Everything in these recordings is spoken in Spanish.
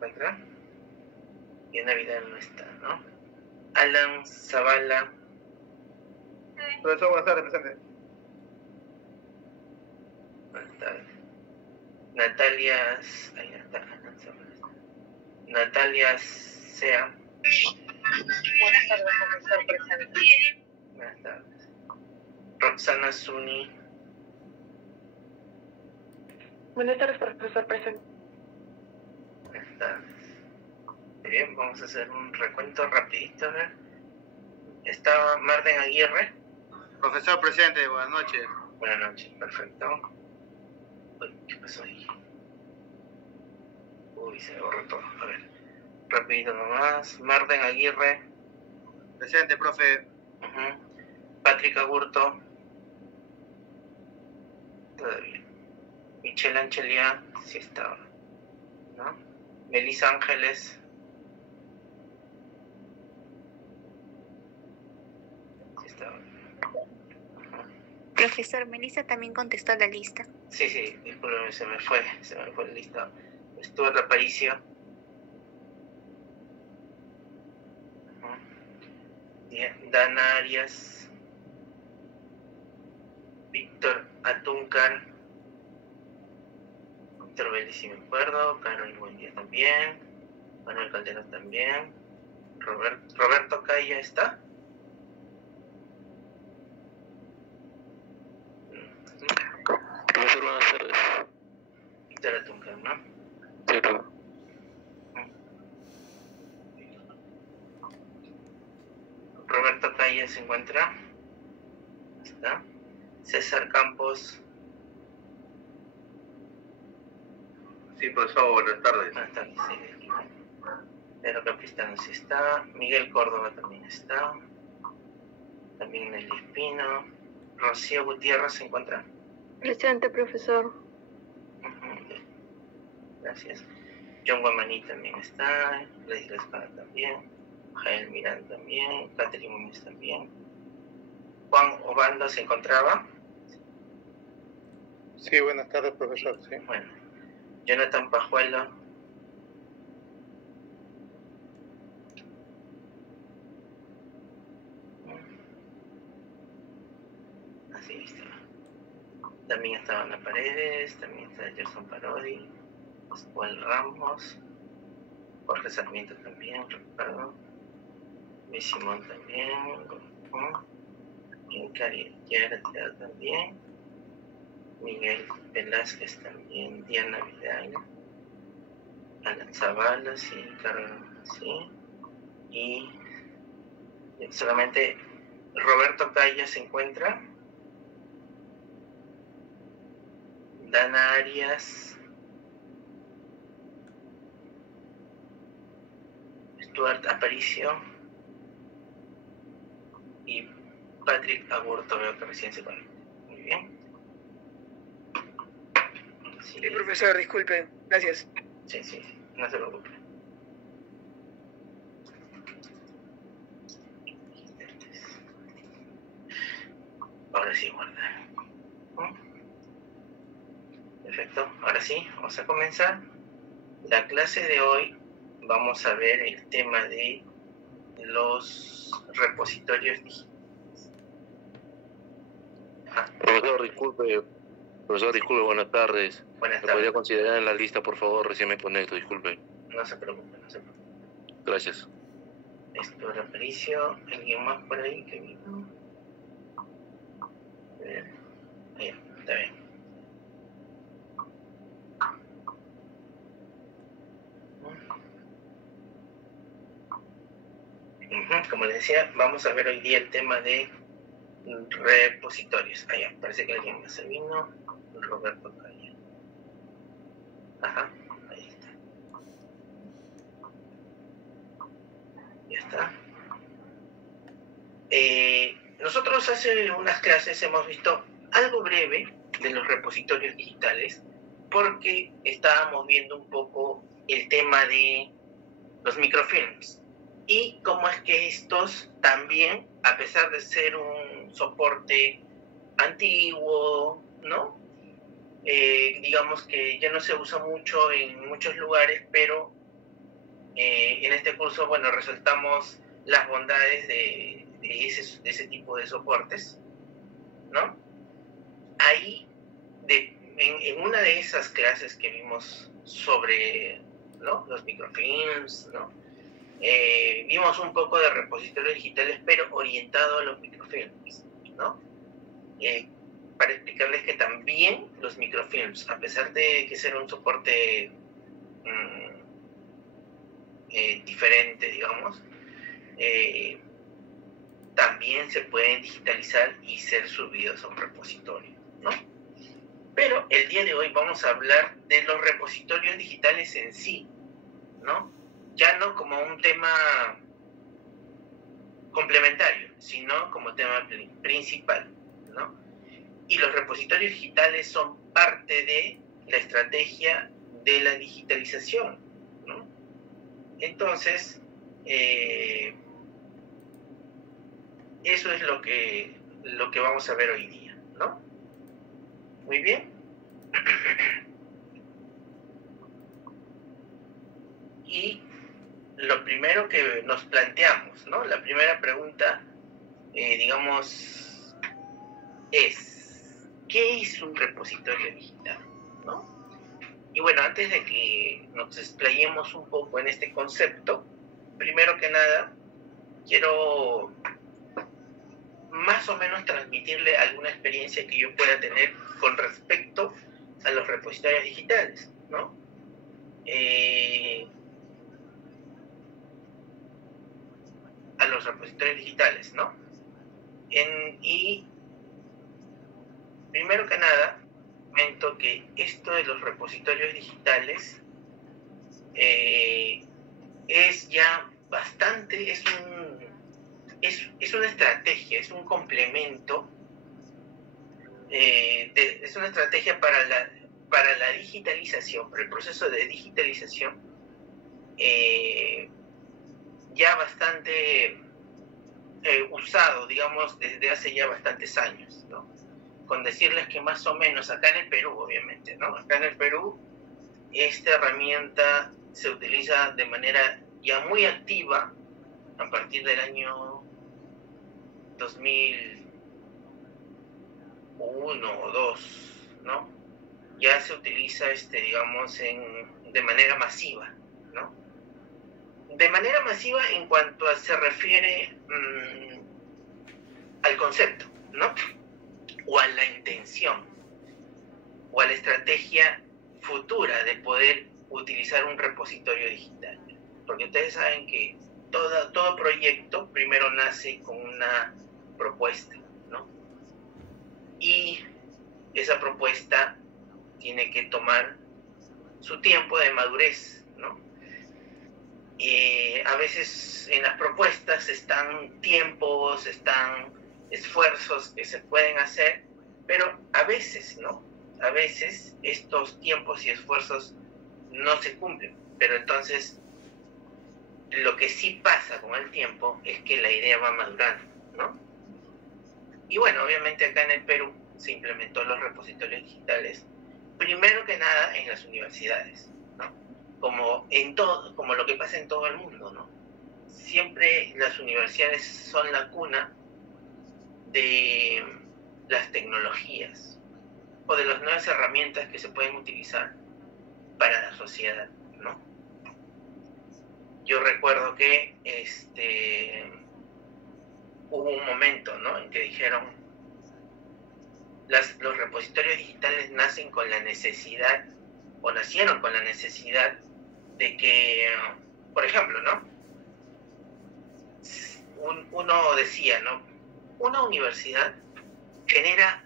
encuentra? Diana Vidal no está, ¿no? Alan Zavala. Profesor, buenas tardes, presente. Buenas tardes. Natalia... Ahí está, Alan Zavala. Natalia Sea. Buenas tardes, profesor, presente. Buenas tardes. Roxana Zuni. Buenas tardes, profesor, presente. Buenas tardes. Muy bien, vamos a hacer un recuento rapidito, a ver. Está Marden Aguirre. Profesor, presente, buenas noches. Buenas noches, perfecto. Uy, ¿qué pasó ahí? Uy, se borró todo. A ver, rapidito nomás. Marden Aguirre. Presente, profe. Patrick Agurto. Todavía. Michelle Anchelia, sí estaba, ¿no? Melissa Ángeles. Sí estaba. Profesor, Melissa también contestó la lista. Sí, discúlpeme, se me fue la lista. Stuart Aparicio. Dana Arias. Víctor Atúncar. Víctor Vélez, si me acuerdo. Carol Buendía también. Manuel Calderos también. Roberto Caya está. Profesor, buenas tardes. Víctor Atúncar, ¿no? Sí, profe. Roberto Calle se encuentra. ¿Está? César Campos. Sí, profesor, buenas tardes. Buenas tardes, sí. Pedro Capistano sí está. Miguel Córdoba también está. También Nelly Espino. Rocío Gutiérrez se encuentra. Presente, profesor. Gracias. John Guamaní también está. Leslie Espada también. Jael Mirán también. Catherine Muñoz también. Juan Obando se encontraba. Sí, buenas tardes, profesor. Sí. Bueno. Jonathan Pajuelo. Así está. También estaba Ana Paredes, también está Gerson Parodi, Pascual Ramos, Jorge Sarmiento también, Ricardo, Luis Simón también, Cari Yartea también, Miguel Velázquez también, Diana Vidal, Alan Zavala, sí, Carlos, sí, y solamente Roberto Calla se encuentra. Dana Arias, Stuart Aparicio y Patrick Agurto, veo que recién se conecta. Muy bien. Sí, profesor, disculpe. Gracias. Sí, no se preocupe. Ahora sí, guardar. Perfecto, ahora sí, vamos a comenzar. La clase de hoy vamos a ver el tema de los repositorios digitales. Profesor, disculpe, buenas tardes. Buenas ¿Me tardes. podría considerar en la lista, por favor? Recién me conecto, disculpe. No se preocupe. Gracias. Esto era Aparicio, ¿alguien más por ahí que vino? Ya, está bien. Como les decía, vamos a ver hoy día el tema de repositorios. Ya, parece que alguien más se vino. Roberto Calle. Ajá, ahí está. Ya está. Nosotros hace unas clases hemos visto algo breve de los repositorios digitales porque estábamos viendo un poco el tema de los microfilms y cómo es que estos también, a pesar de ser un soporte antiguo, ¿no? Digamos que ya no se usa mucho en muchos lugares, pero En este curso, bueno, resaltamos las bondades de ese tipo de soportes, ¿no? Ahí, en una de esas clases que vimos sobre, ¿no?, los microfilms, ¿no?, vimos un poco de repositorios digitales, pero orientado a los microfilms, ¿no? Para explicarles que también los microfilms, a pesar de que ser un soporte diferente, digamos, también se pueden digitalizar y ser subidos a un repositorio, ¿no? Pero el día de hoy vamos a hablar de los repositorios digitales en sí, ¿no? Ya no como un tema complementario, sino como tema principal, ¿no? Y los repositorios digitales son parte de la estrategia de la digitalización, ¿no? Entonces, eso es lo que vamos a ver hoy día, ¿no? Muy bien. Y lo primero que nos planteamos, ¿no? La primera pregunta, digamos, es, ¿qué es un repositorio digital?, ¿no? Y bueno, antes de que nos explayemos un poco en este concepto, primero que nada, quiero más o menos transmitirle alguna experiencia que yo pueda tener con respecto a los repositorios digitales, ¿no? A los repositorios digitales, ¿no? Y primero que nada, comento que esto de los repositorios digitales es ya bastante, es una estrategia, es un complemento, es una estrategia para la digitalización, para el proceso de digitalización, ya bastante usado, digamos, desde hace ya bastantes años, ¿no? Con decirles que más o menos acá en el Perú, obviamente, ¿no? Acá en el Perú, esta herramienta se utiliza de manera ya muy activa a partir del año 2001 o 2, ¿no? Ya se utiliza, digamos, de manera masiva, ¿no? De manera masiva en cuanto se refiere al concepto, ¿no? O a la intención, o a la estrategia futura de poder utilizar un repositorio digital. Porque ustedes saben que todo proyecto primero nace con una propuesta, ¿no? Y esa propuesta tiene que tomar su tiempo de madurez, ¿no? A veces en las propuestas están tiempos, están esfuerzos que se pueden hacer, pero a veces, ¿no? A veces estos tiempos y esfuerzos no se cumplen, pero entonces lo que sí pasa con el tiempo es que la idea va madurando, ¿no? Y bueno, obviamente acá en el Perú se implementó los repositorios digitales, primero que nada en las universidades, ¿no? Como lo que pasa en todo el mundo, ¿no? Siempre las universidades son la cuna de las tecnologías o de las nuevas herramientas que se pueden utilizar para la sociedad, ¿no? Yo recuerdo que hubo un momento, ¿no?, en que dijeron los repositorios digitales nacieron con la necesidad de que, por ejemplo, ¿no?, uno decía, ¿no?, una universidad genera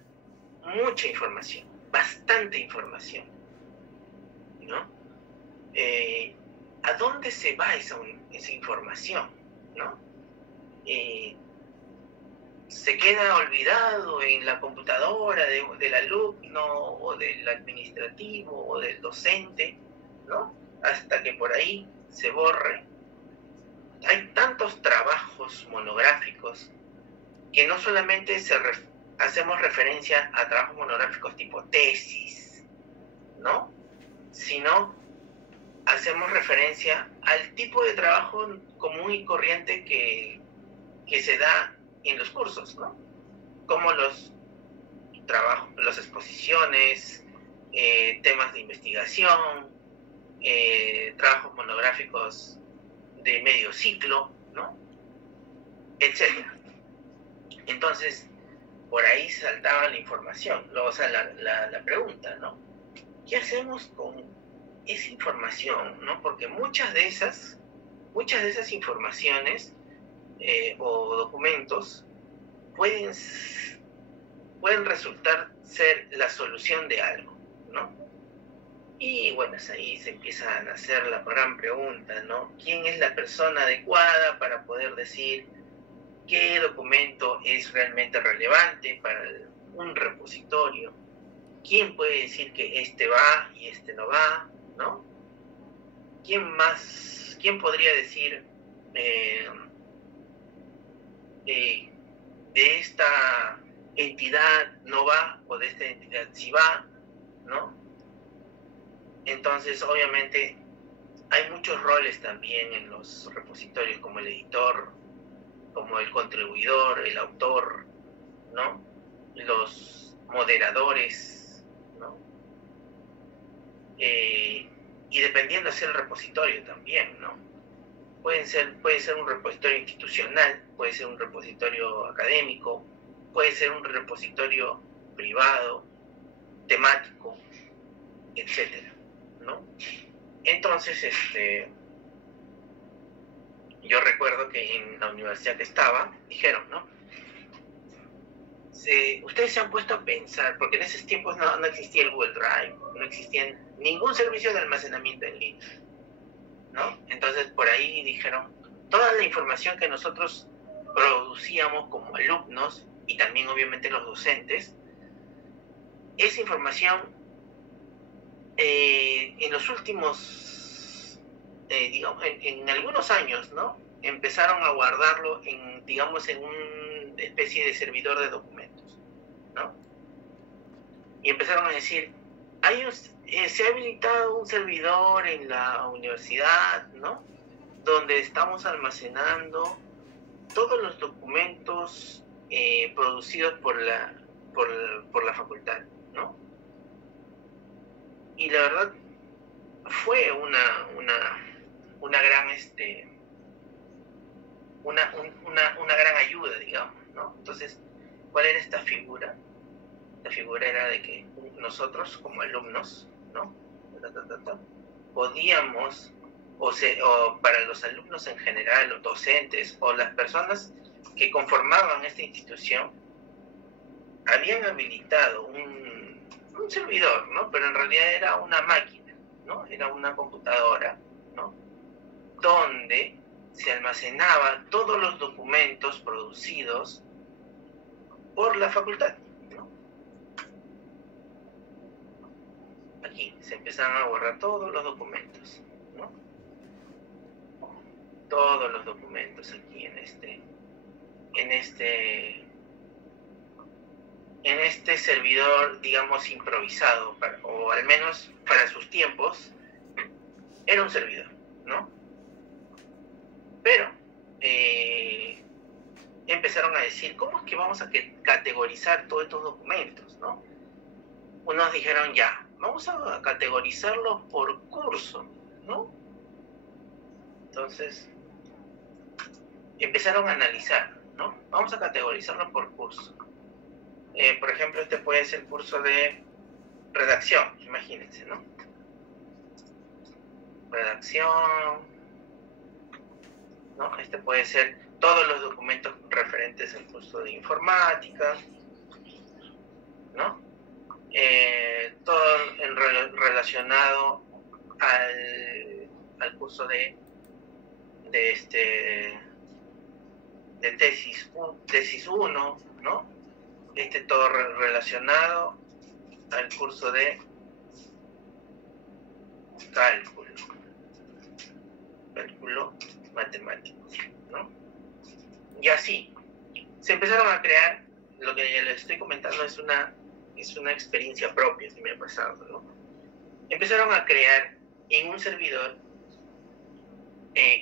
mucha información, bastante información, ¿no? ¿A dónde se va esa información, ¿no? Se queda olvidado en la computadora del alumno o del administrativo o del docente, ¿no? Hasta que por ahí se borre. Hay tantos trabajos monográficos que no solamente hacemos referencia a trabajos monográficos tipo tesis, ¿no?, sino hacemos referencia al tipo de trabajo común y corriente que se da en los cursos, ¿no? Como los trabajos, las exposiciones, temas de investigación, trabajos monográficos de medio ciclo, ¿no? Etcétera. Entonces, por ahí saltaba la información, o sea, la pregunta, ¿no? ¿Qué hacemos con esa información, ¿no? Porque muchas de esas informaciones o documentos pueden resultar ser la solución de algo, ¿no? Y bueno, ahí se empieza a hacer la gran pregunta, ¿no? ¿Quién es la persona adecuada para poder decir qué documento es realmente relevante para un repositorio? ¿Quién puede decir que este va y este no va, ¿no? ¿Quién podría decir de esta entidad no va o de esta entidad sí va, ¿no? Entonces, obviamente, hay muchos roles también en los repositorios, como el editor, como el contribuidor, el autor, ¿no? Los moderadores, ¿no? Y dependiendo de el repositorio también, ¿no? Puede ser un repositorio institucional, puede ser un repositorio académico, puede ser un repositorio privado, temático, etcétera, ¿no? Entonces, yo recuerdo que en la universidad que estaba, dijeron, ¿no? Ustedes se han puesto a pensar, porque en esos tiempos no existía el Google Drive, no existía ningún servicio de almacenamiento en línea, ¿no? Entonces, por ahí dijeron, toda la información que nosotros producíamos como alumnos, y también obviamente los docentes, esa información en los últimos, digamos, en algunos años, ¿no? Empezaron a guardarlo en, digamos, en una especie de servidor de documentos, ¿no? Y empezaron a decir, se ha habilitado un servidor en la universidad, ¿no? Donde estamos almacenando todos los documentos producidos por la facultad, ¿no? Y la verdad fue una gran una gran ayuda, digamos, ¿no? Entonces, ¿cuál era esta figura? La figura era de que nosotros como alumnos, ¿no? Podíamos, o para los alumnos en general, los docentes o las personas que conformaban esta institución, habían habilitado un servidor, ¿no? Pero en realidad era una máquina, ¿no? Era una computadora, ¿no? Donde se almacenaba todos los documentos producidos por la facultad, ¿no? Aquí se empezaron a borrar todos los documentos, ¿no? Todos los documentos aquí en este servidor, digamos, improvisado, o al menos para sus tiempos, era un servidor, ¿no? Pero empezaron a decir, ¿cómo es que vamos a categorizar todos estos documentos, ¿no? Unos dijeron, ya, vamos a categorizarlos por curso, ¿no? Entonces, empezaron a analizar, ¿no? Vamos a categorizarlos por curso. Por ejemplo, este puede ser el curso de redacción, imagínense, ¿no? Redacción, ¿no? Este puede ser todos los documentos referentes al curso de informática, ¿no? Todo relacionado al curso de tesis 1, ¿no? Todo relacionado al curso de cálculo matemático, ¿no? Y así se empezaron a crear, lo que les estoy comentando es una experiencia propia que me ha pasado, ¿no? Empezaron a crear en un servidor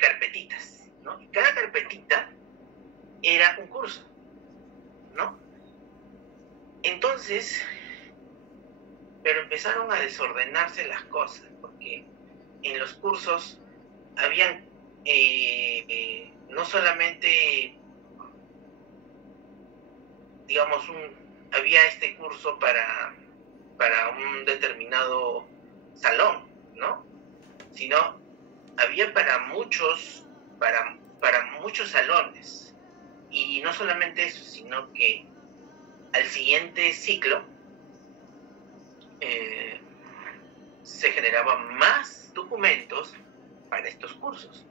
carpetitas, ¿no? Y cada carpetita era un curso, ¿no? Entonces, pero empezaron a desordenarse las cosas, porque en los cursos habían no solamente, digamos, había este curso para un determinado salón, ¿no? Sino había para muchos salones. Y no solamente eso, sino que al siguiente ciclo se generaban más documentos para estos cursos.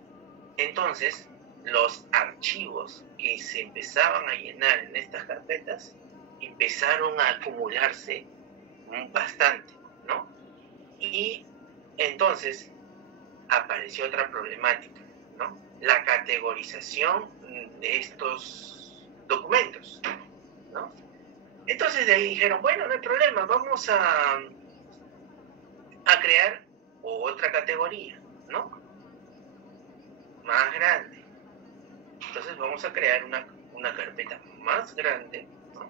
Entonces, los archivos que se empezaban a llenar en estas carpetas empezaron a acumularse bastante, ¿no? Y entonces apareció otra problemática, ¿no? La categorización de estos documentos, ¿no? Entonces de ahí dijeron, bueno, no hay problema, vamos a crear otra categoría, ¿no? Más grande. Entonces vamos a crear una carpeta más grande, ¿no?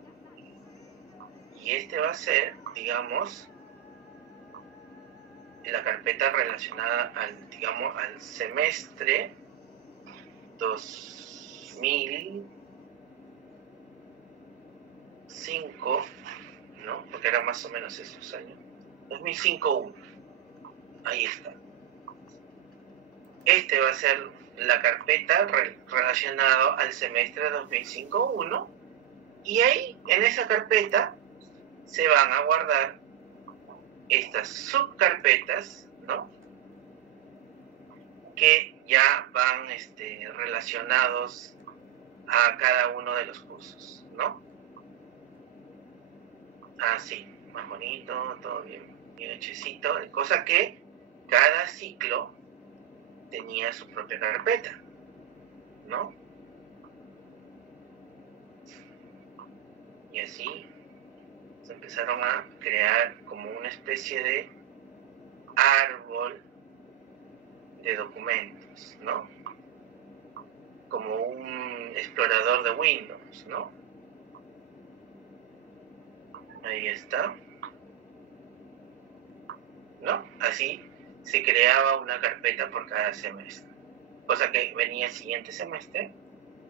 Y este va a ser, digamos, la carpeta relacionada al semestre 2005, ¿no? Porque era más o menos esos años. 2005-1. Ahí está. Este va a ser la carpeta relacionada al semestre 2005-1. Y ahí, en esa carpeta, se van a guardar estas subcarpetas, ¿no? Que ya van relacionados a cada uno de los cursos, ¿no? Así, más bonito, todo bien hechecito, cosa que cada ciclo tenía su propia carpeta, ¿no? Y así se empezaron a crear como una especie de árbol de documentos, ¿no? Como un explorador de Windows, ¿no? Ahí está, ¿no? Así se creaba una carpeta por cada semestre, cosa que venía el siguiente semestre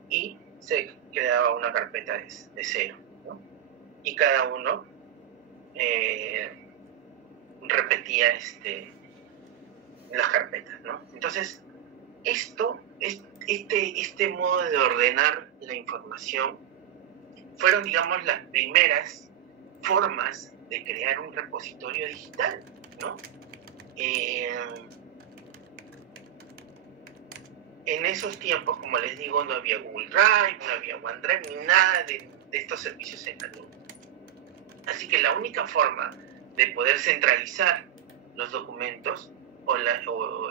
y se creaba una carpeta de cero, ¿no? Y cada uno repetía las carpetas, ¿no? Entonces, este modo de ordenar la información fueron, digamos, las primeras formas de crear un repositorio digital, ¿no? En esos tiempos, como les digo, no había Google Drive, no había OneDrive, ni nada de estos servicios en la nube. Así que la única forma de poder centralizar los documentos, o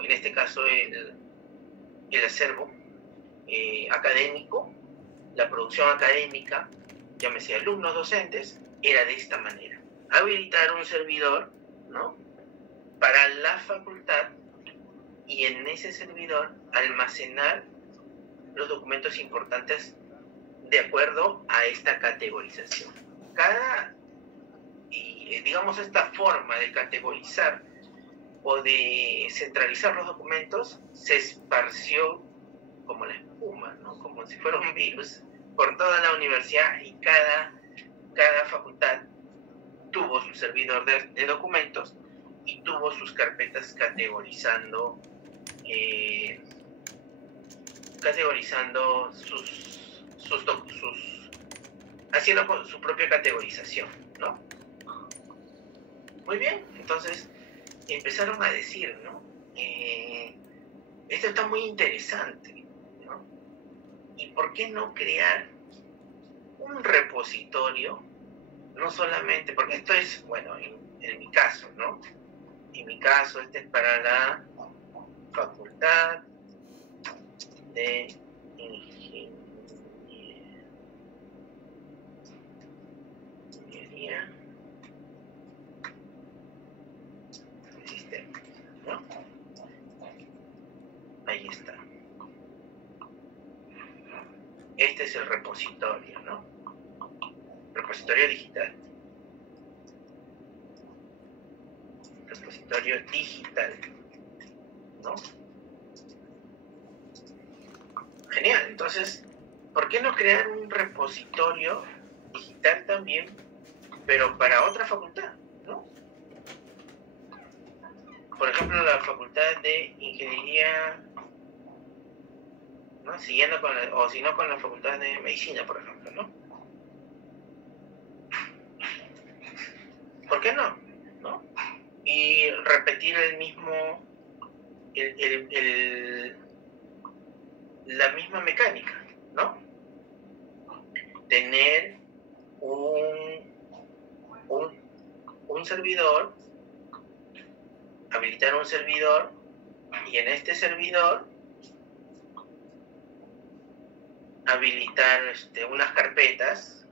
en este caso el acervo académico, la producción académica, llámese alumnos, docentes, era de esta manera: habilitar un servidor, ¿no?, para la facultad, y en ese servidor almacenar los documentos importantes de acuerdo a esta categorización. Digamos, esta forma de categorizar o de centralizar los documentos se esparció como la espuma, ¿no?, como si fuera un virus, por toda la universidad, y cada facultad tuvo su servidor de documentos y tuvo sus carpetas categorizando haciendo su propia categorización, ¿no? Muy bien, entonces empezaron a decir, ¿no?, esto está muy interesante, ¿no? ¿Y por qué no crear un repositorio? No solamente, porque esto es, bueno, en mi caso, ¿no? En mi caso, este es para la Facultad de Ingeniería de Sistemas, ¿no? Ahí está. este es el repositorio, ¿no? Repositorio digital. Repositorio digital, ¿no? Genial, entonces, ¿por qué no crear un repositorio digital también, pero para otra facultad, ¿no? Por ejemplo, la facultad de ingeniería, ¿no? Siguiendo con o si no con la facultad de medicina, por ejemplo, ¿no? ¿Por qué no? ¿No? Y repetir el mismo, la misma mecánica, ¿no? Tener un servidor, habilitar un servidor, y en este servidor habilitar unas carpetas,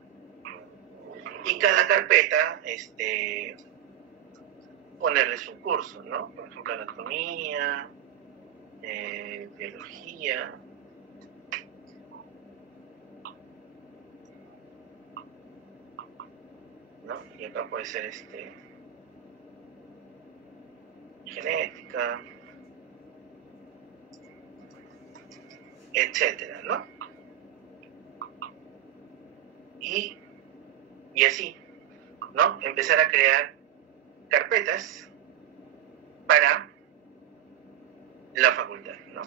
y cada carpeta ponerles un curso, ¿no? Por ejemplo, anatomía, biología, ¿no? Y acá puede ser genética, etcétera, ¿no? Y así, ¿no? Empezar a crear carpetas para la facultad, ¿no?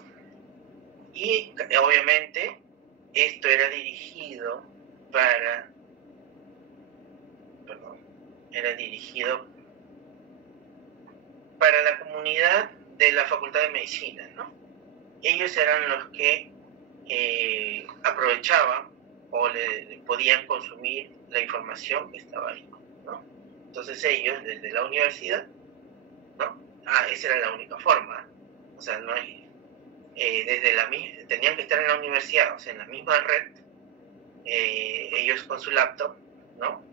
Y obviamente esto era dirigido para la comunidad de la Facultad de Medicina, ¿no? Ellos eran los que aprovechaban o le podían consumir la información que estaba ahí, ¿no? Entonces ellos, desde la universidad, ¿no? Esa era la única forma, o sea, no hay, tenían que estar en la universidad, o sea, en la misma red, ellos con su laptop, ¿no?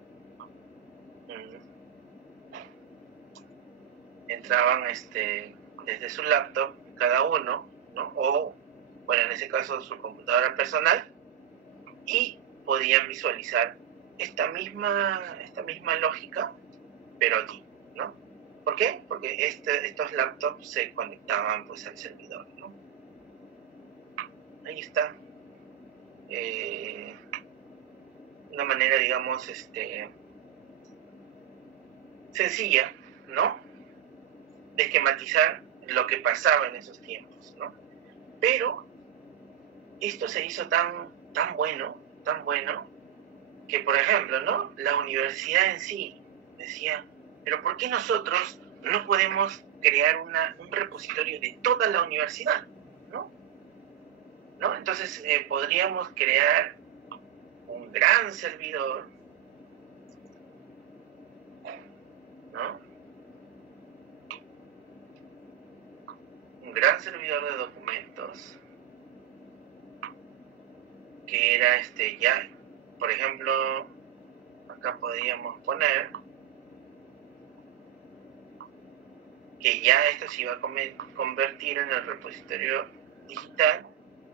Entraban desde su laptop, cada uno, ¿no? O, bueno, en ese caso su computadora personal, y podían visualizar esta misma lógica, pero aquí, ¿no? ¿Por qué? Porque estos laptops se conectaban pues al servidor, ¿no? Ahí está. Una manera, digamos, sencilla, ¿no? De esquematizar lo que pasaba en esos tiempos, ¿no? Pero esto se hizo tan bueno, que, por ejemplo, ¿no? La universidad en sí decía, pero ¿por qué nosotros no podemos crear un repositorio de toda la universidad, ¿no? Entonces podríamos crear un gran servidor, ¿no? Un gran servidor de documentos que era ya, por ejemplo, acá podríamos poner que ya esto se iba a convertir en el repositorio digital.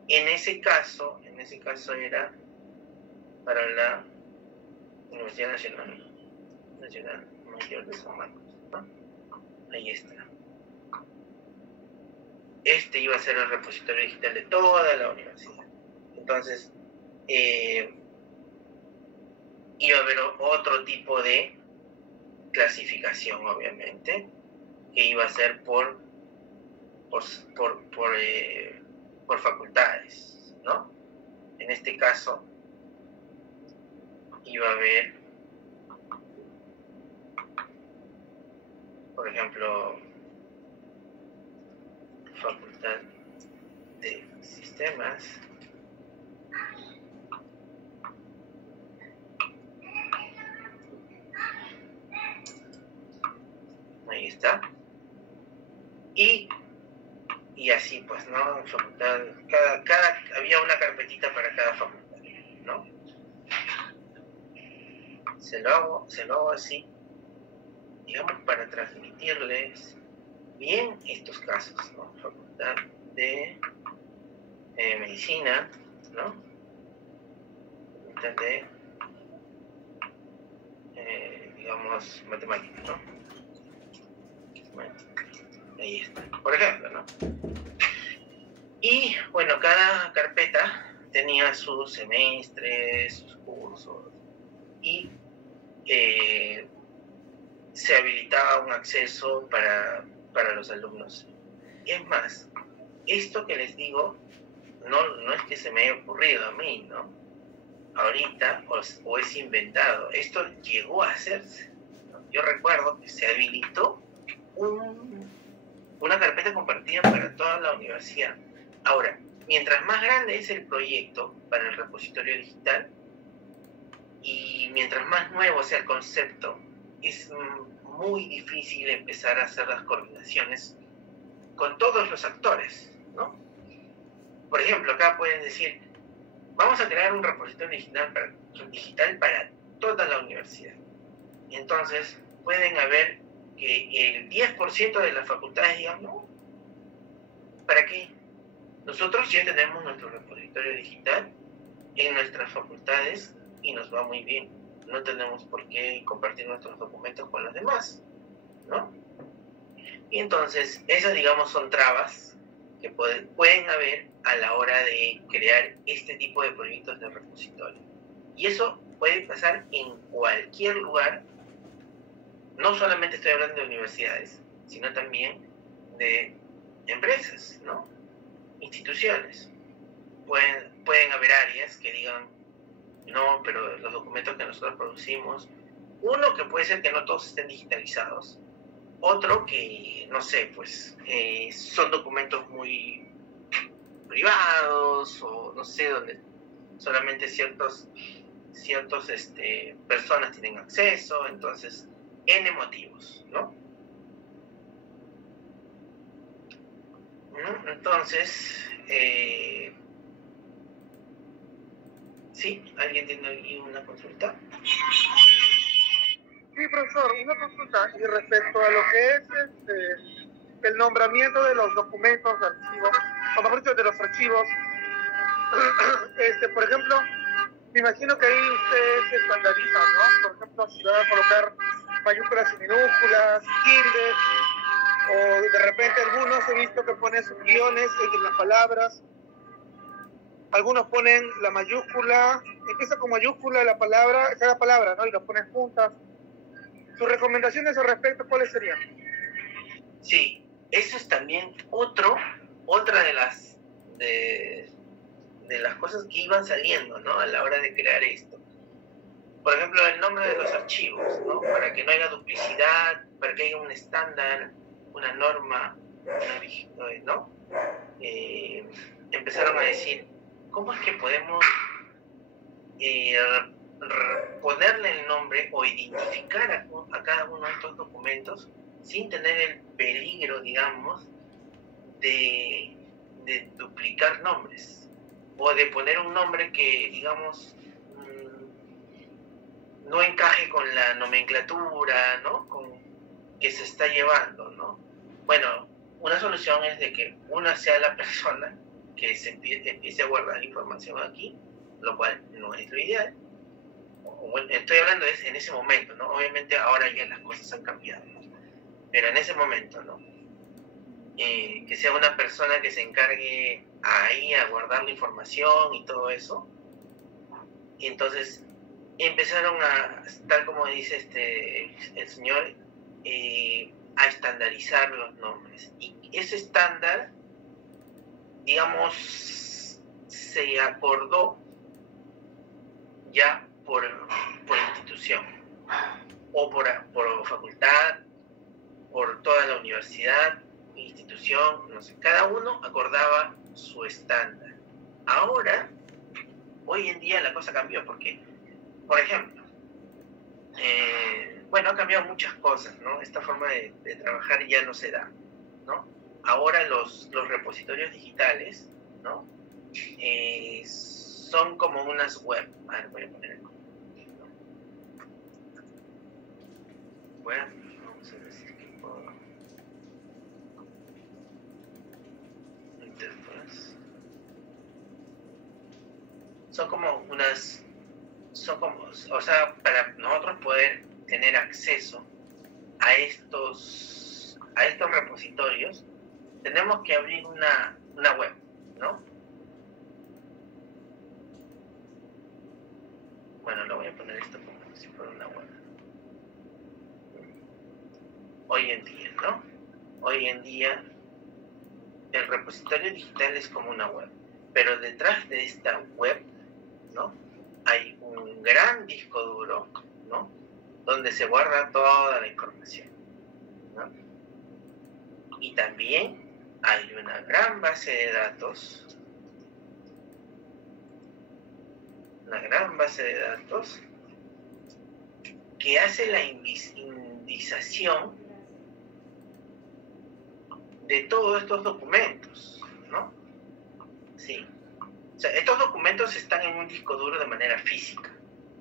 En ese caso era para la Universidad Nacional Mayor de San Marcos, ¿no? Ahí está. Iba a ser el repositorio digital de toda la universidad. Entonces, iba a haber otro tipo de clasificación, obviamente, que iba a ser por facultades, ¿no? En este caso, iba a haber, por ejemplo, Facultad de Sistemas, ahí está, y así pues, ¿no? Facultad, había una carpetita para cada facultad, ¿no? Se lo hago así, digamos, para transmitirles bien estos casos, ¿no? Facultad de Medicina, ¿no? necesitan de, digamos, matemáticas, ¿no? Bueno, ahí está, por ejemplo, ¿no? Y bueno, cada carpeta tenía sus semestres, sus cursos, y se habilitaba un acceso para los alumnos. Es más, esto que les digo, no es que se me haya ocurrido a mí, ¿no? Ahorita, o es inventado. Esto llegó a hacerse, ¿no? Yo recuerdo que se habilitó una carpeta compartida para toda la universidad. Ahora, mientras más grande es el proyecto para el repositorio digital y mientras más nuevo sea el concepto, es muy difícil empezar a hacer las coordinaciones con todos los actores, ¿no? Por ejemplo, acá pueden decir, vamos a crear un repositorio digital para toda la universidad. Entonces, pueden haber que el 10% de las facultades digan, no, ¿para qué? Nosotros ya tenemos nuestro repositorio digital en nuestras facultades y nos va muy bien. No tenemos por qué compartir nuestros documentos con los demás, ¿no? Y entonces, esas, digamos, son trabas que pueden haber a la hora de crear este tipo de proyectos de repositorio. Y eso puede pasar en cualquier lugar. No solamente estoy hablando de universidades, sino también de empresas, ¿no? Instituciones. Pueden haber áreas que digan, no, pero los documentos que nosotros producimos, uno que puede ser que no todos estén digitalizados, otro que, no sé, pues son documentos muy privados o no sé, donde solamente ciertos personas tienen acceso, entonces N motivos, ¿no? Entonces, ¿sí? ¿Alguien tiene aquí una consulta? Sí, profesor, una consulta y respecto a lo que es el nombramiento de los documentos de archivos, o mejor dicho, de los archivos. Por ejemplo, me imagino que ahí ustedes se estandarizan, ¿no? Por ejemplo, si van a colocar mayúsculas y minúsculas, tildes, o de repente algunos he visto que ponen sus guiones entre las palabras. Algunos ponen la mayúscula, empieza con mayúscula la palabra, cada palabra, ¿no? Y lo ponen juntas. ¿Sus recomendaciones al respecto cuáles serían? Sí, eso es también otra de las cosas que iban saliendo, ¿no? A la hora de crear esto. Por ejemplo, el nombre de los archivos, ¿no? Para que no haya duplicidad, para que haya un estándar, una norma, ¿no? Empezaron a decir, ¿cómo es que podemos ponerle el nombre o identificar a cada uno de estos documentos sin tener el peligro, digamos, de duplicar nombres o de poner un nombre que, digamos, no encaje con la nomenclatura, ¿no? Que se está llevando, ¿no? Bueno, una solución es de que una sea la persona que empiece a guardar información aquí, lo cual no es lo ideal. Bueno, estoy hablando en ese momento, ¿no? Obviamente ahora ya las cosas han cambiado, ¿no? Pero en ese momento, ¿no? Que sea una persona que se encargue ahí a guardar la información y todo eso. Y entonces empezaron tal como dice el señor, a estandarizar los nombres. Y ese estándar, digamos, se acordó ya por institución, o por facultad, por toda la universidad, institución, no sé, cada uno acordaba su estándar. Ahora, hoy en día la cosa cambió porque, por ejemplo, bueno, ha cambiado muchas cosas, ¿no? Esta forma de trabajar ya no se da, ¿no? Ahora los repositorios digitales, ¿no? Son como unas web. A ver, voy a poner el web, vamos a decir que puedo interfaz. Son como unas son como, o sea, para nosotros poder tener acceso a estos repositorios, tenemos que abrir una web, ¿no? Bueno, lo voy a poner esto como si fuera una web. Hoy en día, ¿no? Hoy en día el repositorio digital es como una web, pero detrás de esta web, ¿no?, hay un gran disco duro, ¿no?, donde se guarda toda la información, ¿no? Y también hay una gran base de datos, que hace la indización de todos estos documentos, ¿no? Sí. O sea, estos documentos están en un disco duro de manera física,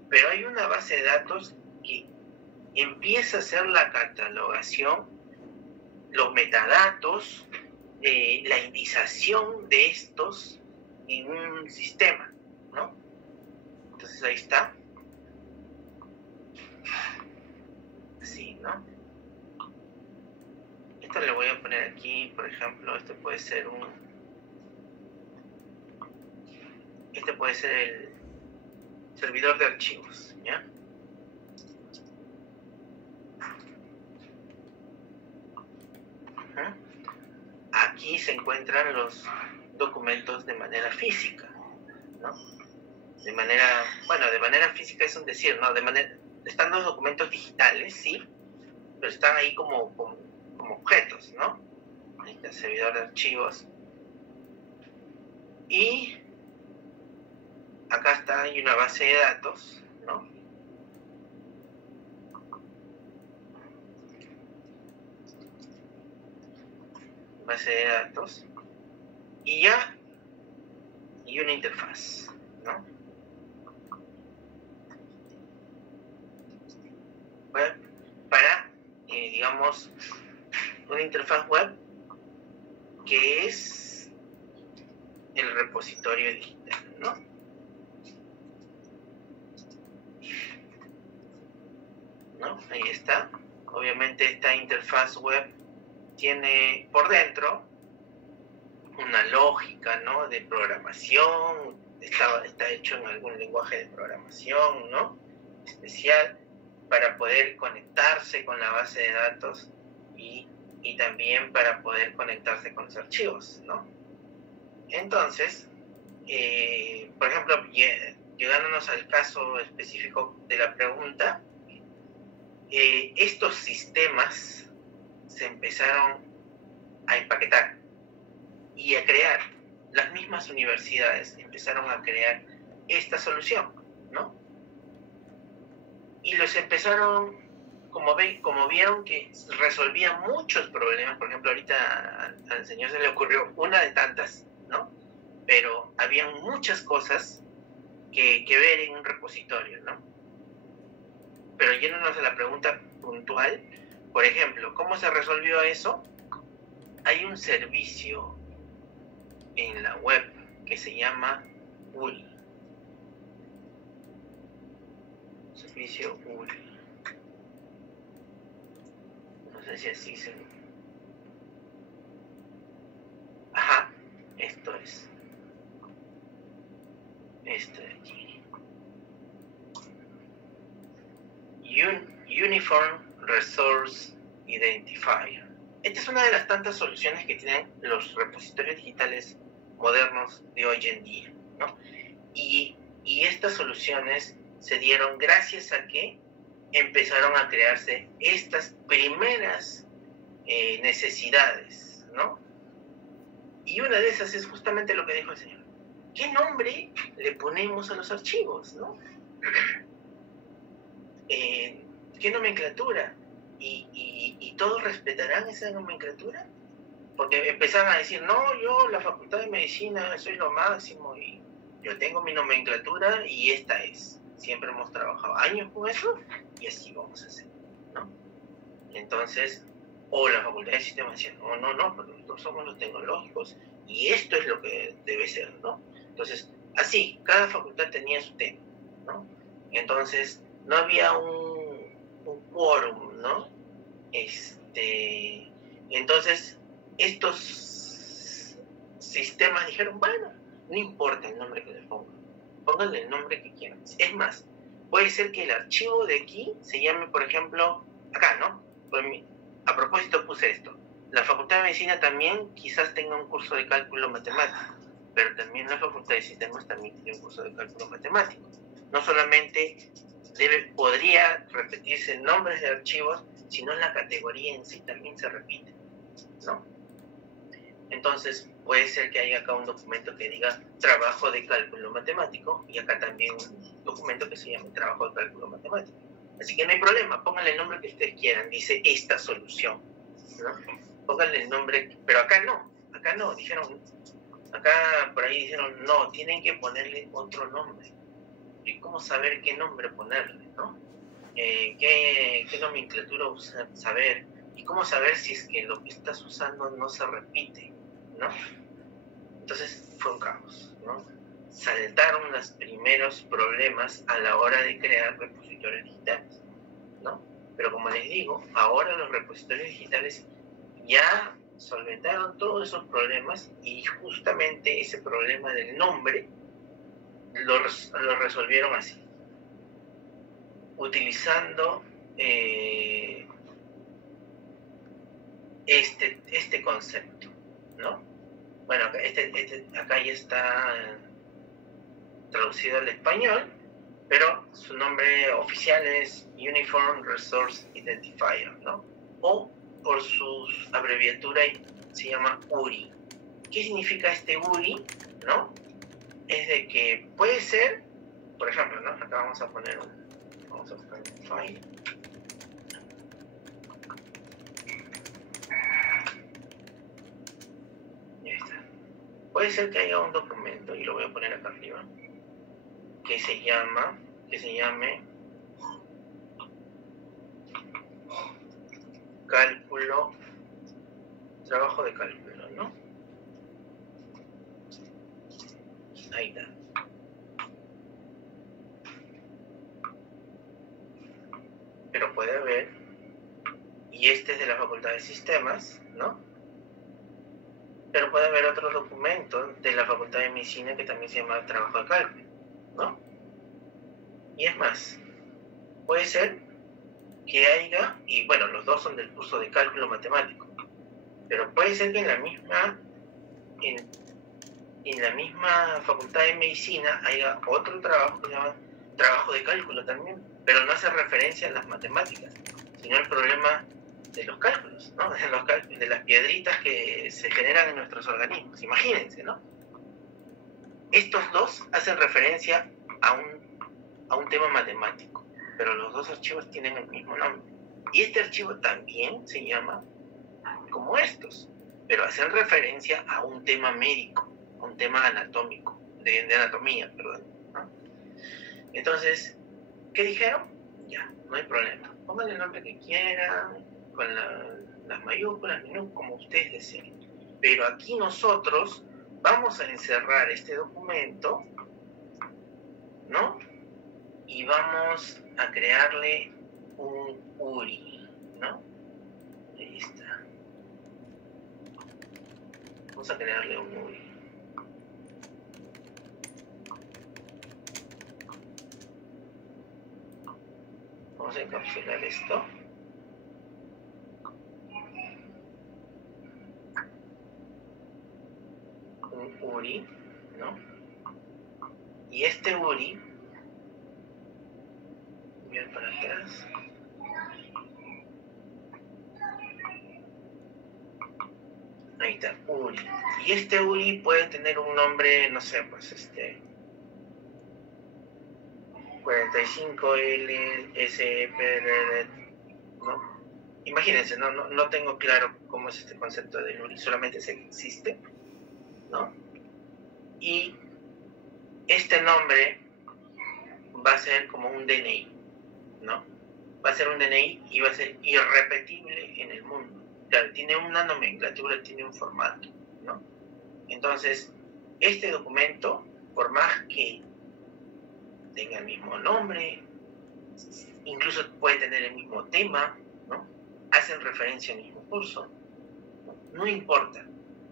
pero hay una base de datos que empieza a hacer la catalogación, los metadatos, la indización de estos en un sistema, ¿no? Entonces ahí está. Así, ¿no? Esto le voy a poner aquí, por ejemplo, este puede ser el servidor de archivos, ¿ya? Aquí se encuentran los documentos de manera física, ¿no? De manera física es un decir, ¿no? Están los documentos digitales, sí, pero están ahí como objetos, ¿no? Ahí está el servidor de archivos. Y acá hay una base de datos, ¿no? Base de datos. Y una interfaz, ¿no? Web para, digamos, una interfaz web que es el repositorio digital, ¿no? Ahí está. Obviamente esta interfaz web tiene por dentro una lógica, ¿no?, de programación, está hecho en algún lenguaje de programación, ¿no?, especial para poder conectarse con la base de datos y también para poder conectarse con los archivos, ¿no? Entonces, por ejemplo, llegándonos al caso específico de la pregunta, estos sistemas se empezaron a empaquetar y a crear. Las mismas universidades empezaron a crear esta solución, ¿no? Y los empezaron, como vieron que resolvían muchos problemas. Por ejemplo, ahorita al señor se le ocurrió una de tantas, ¿no? Pero habían muchas cosas que ver en un repositorio, ¿no? Pero yéndonos a la pregunta puntual, por ejemplo, ¿cómo se resolvió eso? Hay un servicio en la web que se llama ULI. Servicio ULI. No sé si así se... Ajá, esto es. Esto de aquí. Uniform Resource Identifier. Esta es una de las tantas soluciones que tienen los repositorios digitales modernos de hoy en día, ¿no? Y estas soluciones se dieron gracias a que empezaron a crearse estas primeras necesidades, ¿no? Y una de esas es justamente lo que dijo el señor. ¿Qué nombre le ponemos a los archivos, no? ¿Qué nomenclatura? ¿Y todos respetarán esa nomenclatura? Porque empezaron a decir, no, yo la Facultad de Medicina soy lo máximo y yo tengo mi nomenclatura y esta es. Siempre hemos trabajado años con eso y así vamos a hacer, ¿no? Entonces, o la Facultad de Sistemas decía, no, pero nosotros somos los tecnológicos y esto es lo que debe ser, ¿no? Entonces, así, cada facultad tenía su tema, ¿no? Entonces, no había un quórum, ¿no? Entonces, estos sistemas dijeron, bueno, no importa el nombre que le pongan, pónganle el nombre que quieran. Es más, puede ser que el archivo de aquí se llame, por ejemplo, acá, ¿no? A propósito puse esto. La Facultad de Medicina también quizás tenga un curso de cálculo matemático, pero también la Facultad de Sistemas también tiene un curso de cálculo matemático. No solamente podría repetirse nombres de archivos, sino la categoría en sí también se repite, ¿no? Entonces, puede ser que haya acá un documento que diga trabajo de cálculo matemático y acá también un documento que se llame trabajo de cálculo matemático. Así que no hay problema, pónganle el nombre que ustedes quieran, dice esta solución, ¿no? Pónganle el nombre, pero acá no, dijeron, acá por ahí dijeron, no, tienen que ponerle otro nombre. ¿Y cómo saber qué nombre ponerle, no? ¿Qué nomenclatura saber? ¿Y cómo saber si es que lo que estás usando no se repite, no? Entonces fue un caos, ¿no? Saltaron los primeros problemas a la hora de crear repositorios digitales, ¿no? Pero como les digo, ahora los repositorios digitales ya solventaron todos esos problemas y justamente ese problema del nombre lo resolvieron así, utilizando este concepto, ¿no? Bueno, acá ya está traducido al español, pero su nombre oficial es Uniform Resource Identifier, ¿no? O por su abreviatura se llama URI. ¿Qué significa este URI, no? Es de que puede ser, por ejemplo, ¿no? Acá vamos a buscar un file. Ya está. Puede ser que haya un documento, y lo voy a poner acá arriba, que se llame cálculo, trabajo de cálculo, ¿no? Ahí está. Pero puede haber, y este es de la Facultad de Sistemas, ¿no? Pero puede haber otro documento de la Facultad de Medicina que también se llama trabajo de cálculo, ¿no? Y es más, puede ser que haya, y bueno, los dos son del curso de cálculo matemático, pero puede ser que en la misma Facultad de Medicina haya otro trabajo que se llama trabajo de cálculo también, pero no hace referencia a las matemáticas, sino al problema de los cálculos, ¿no? De las piedritas que se generan en nuestros organismos. Imagínense, ¿no? Estos dos hacen referencia a un tema matemático, pero los dos archivos tienen el mismo nombre. Y este archivo también se llama como estos, pero hacen referencia a un tema médico, a un tema anatómico, de anatomía, perdón, ¿no? Entonces, ¿qué dijeron? Ya, no hay problema. Pónganle el nombre que quieran, con las mayúsculas, minúsculas, como ustedes deseen. Pero aquí nosotros vamos a encerrar este documento, ¿no? Y vamos a crearle un URI, ¿no? Ahí está. Vamos a crearle un URI. Vamos a encapsular esto. Un URI, ¿no? Y este URI, bien para atrás, ahí está, URI. Y este URI puede tener un nombre, no sé, pues 45LSPR, ¿no? Imagínense, no tengo claro cómo es este concepto del URI, solamente sé que existe, ¿no? Y este nombre va a ser como un DNI, ¿no? Va a ser un DNI y va a ser irrepetible en el mundo. Claro, tiene una nomenclatura, tiene un formato, ¿no? Entonces, este documento, por más que tenga el mismo nombre, incluso puede tener el mismo tema, ¿no? Hacen referencia al mismo curso, no importa,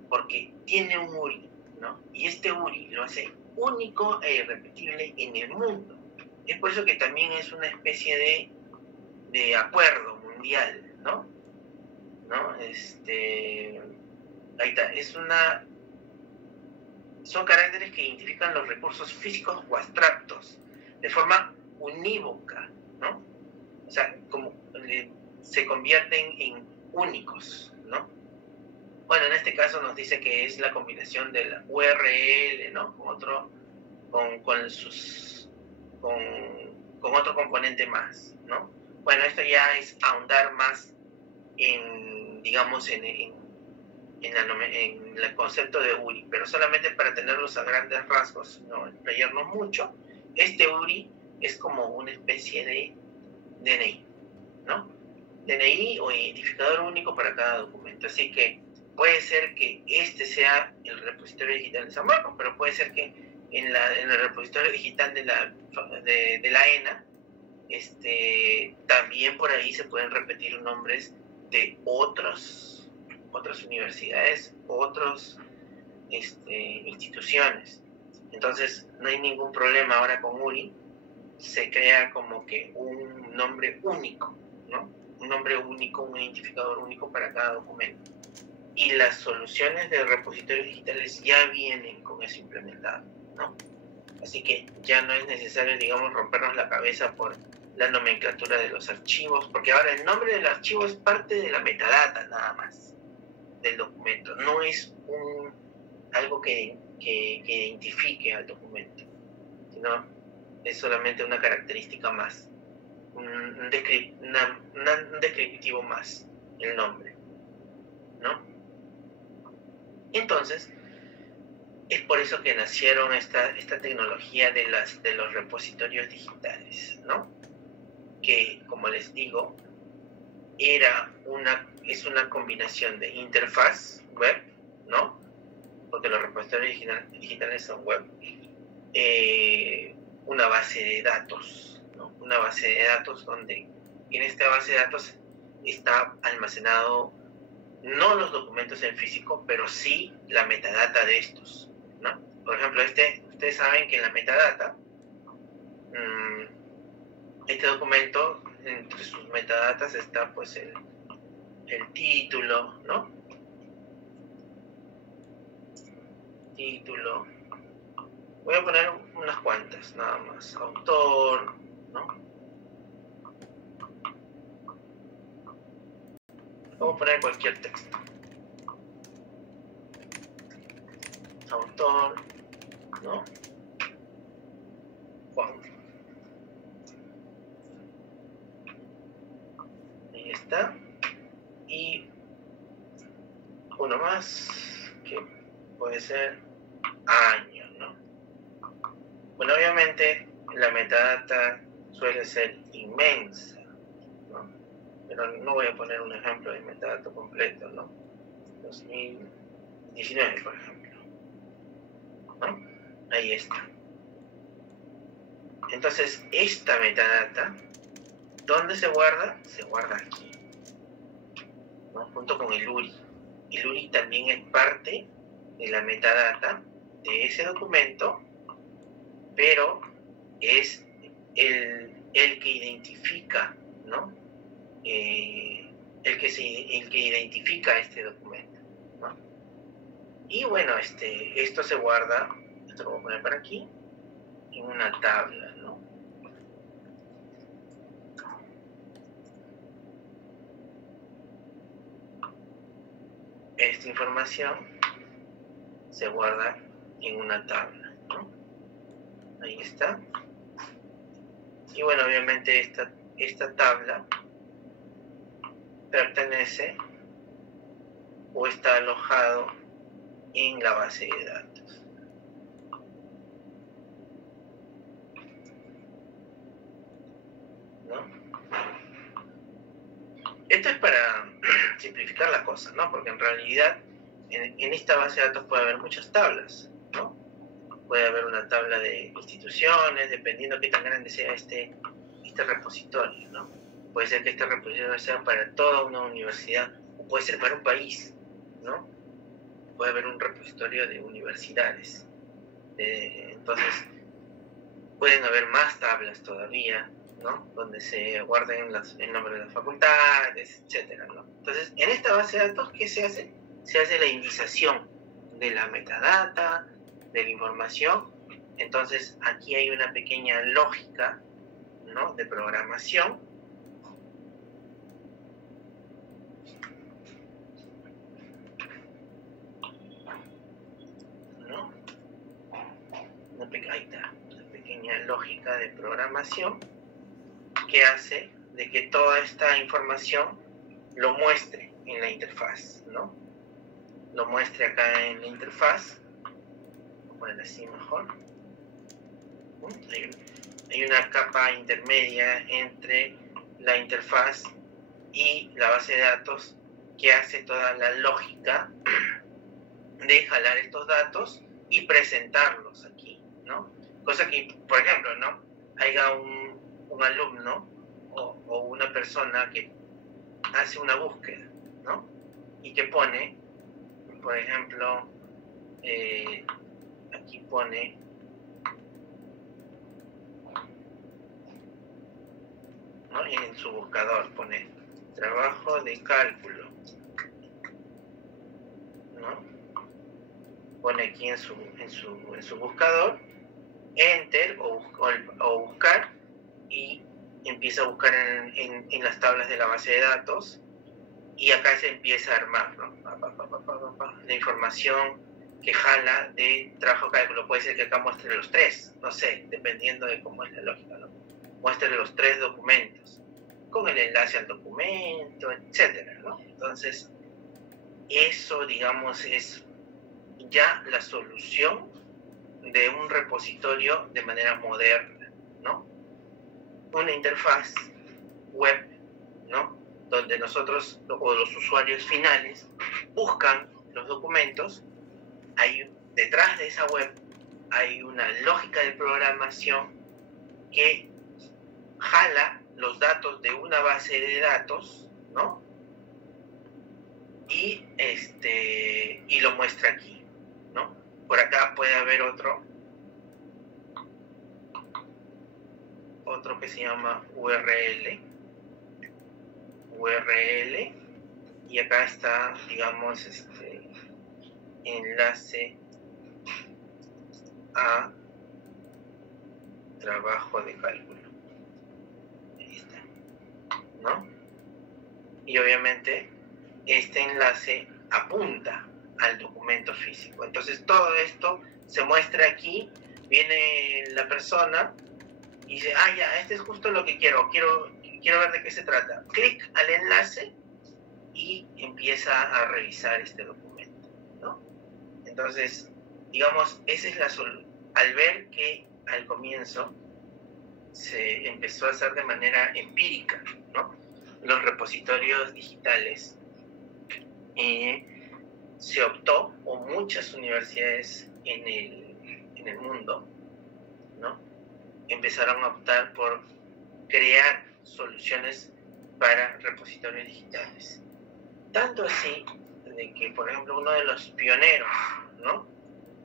porque tiene un URI, ¿no? Y este URI lo hace único e irrepetible en el mundo. Es por eso que también es una especie de acuerdo mundial, ¿no? Ahí está, son caracteres que identifican los recursos físicos o abstractos de forma unívoca, ¿no? O sea, se convierten en únicos, ¿no? Bueno, en este caso nos dice que es la combinación de la URL, ¿no? Con otro componente más, ¿no? Bueno, esto ya es ahondar más en, digamos, en el concepto de URI, pero solamente para tenerlos a grandes rasgos, no explayarnos mucho. Este URI es como una especie de DNI, ¿no? DNI o identificador único para cada documento. Así que puede ser que este sea el repositorio digital de San Marcos, pero puede ser que en el repositorio digital de la ENA, también por ahí se pueden repetir nombres de otras universidades, otras instituciones. Entonces no hay ningún problema ahora con URI, se crea como que un nombre único, ¿no? Un nombre único, un identificador único para cada documento. Y las soluciones de repositorios digitales ya vienen con eso implementado, ¿no? Así que ya no es necesario, digamos, rompernos la cabeza por la nomenclatura de los archivos, porque ahora el nombre del archivo es parte de la metadata nada más del documento, no es algo que identifique al documento, sino es solamente una característica más, un descriptivo más, el nombre, ¿no? Entonces, es por eso que nacieron esta tecnología de los repositorios digitales, ¿no? Que, como les digo, es una combinación de interfaz web, ¿no? Porque los repositorios digitales son web, una base de datos, ¿no? Una base de datos donde en esta base de datos está almacenado no los documentos en físico, pero sí la metadata de estos, ¿no? Por ejemplo, ustedes saben que en la metadata, este documento, entre sus metadatas está pues el título, ¿no? Título. Voy a poner unas cuantas, nada más. Autor, ¿no? Vamos a poner cualquier texto. Autor, ¿no? Juan. Ahí está. Y uno más, que puede ser año, ¿no? Bueno, obviamente la metadata suele ser inmensa, ¿no? Pero no voy a poner un ejemplo de metadata completo, ¿no? 2019, por ejemplo, ¿no? Ahí está. Entonces, esta metadata, ¿dónde se guarda? Se guarda aquí, ¿no? Junto con el URI. El URI también es parte de la metadata de ese documento, pero es el que identifica, ¿no? El que identifica este documento, ¿no? Y bueno, esto se guarda, esto lo voy a poner para aquí, en una tabla, ¿no? Esta información se guarda en una tabla, ¿no? Ahí está. Y bueno, obviamente esta tabla pertenece o está alojado en la base de datos, ¿no? Esto es para simplificar la cosa, ¿no? Porque en realidad en esta base de datos puede haber muchas tablas, ¿no? puede haber una tabla de instituciones, dependiendo de qué tan grande sea este repositorio, ¿no? Puede ser que este repositorio sea para toda una universidad, o puede ser para un país, ¿no? Puede haber un repositorio de universidades. Entonces, pueden haber más tablas todavía, ¿no? Donde se guarden el nombre de las facultades, etcétera, ¿no? Entonces, en esta base de datos, ¿qué se hace? Se hace la indización de la metadata, de la información. Entonces, aquí hay una pequeña lógica, ¿no? De programación. ¿No? Ahí está, una pequeña lógica de programación que hace de que toda esta información lo muestre en la interfaz, ¿no? Lo muestre acá en la interfaz. Voy a poner así mejor. Hay una capa intermedia entre la interfaz y la base de datos que hace toda la lógica de jalar estos datos y presentarlos aquí, ¿no? Cosa que, por ejemplo, ¿no? Haya un alumno o una persona que hace una búsqueda, ¿no? Y que pone, por ejemplo, aquí pone ¿no? Y en su buscador pone trabajo de cálculo, ¿no? Pone aquí en su buscador enter o buscar y empieza a buscar en las tablas de la base de datos y acá se empieza a armar, ¿no? La información que jala de trabajo de cálculo. Puede ser que acá muestre los 3, no sé, dependiendo de cómo es la lógica, ¿no? Muestre los 3 documentos con el enlace al documento, etcétera, ¿no? Entonces, eso, digamos, es ya la solución de un repositorio de manera moderna, ¿no? Una interfaz web, ¿no? Donde nosotros o los usuarios finales buscan los documentos. Detrás de esa web hay una lógica de programación que jala los datos de una base de datos, ¿no? Y lo muestra aquí, ¿no? Por acá puede haber otro que se llama URL, y acá está, digamos, enlace a trabajo de cálculo. Ahí está, ¿no? Y obviamente este enlace apunta al documento físico. Entonces todo esto se muestra aquí, viene la persona y dice, ya, este es justo lo que quiero ver de qué se trata. Clic al enlace y empieza a revisar este documento, ¿no? Entonces, digamos, esa es la solución. Al ver que al comienzo se empezó a hacer de manera empírica, ¿no? Los repositorios digitales, se optó, o muchas universidades en el mundo, ¿no? Empezaron a optar por crear soluciones para repositorios digitales. Tanto así de que, por ejemplo, uno de los pioneros, ¿no?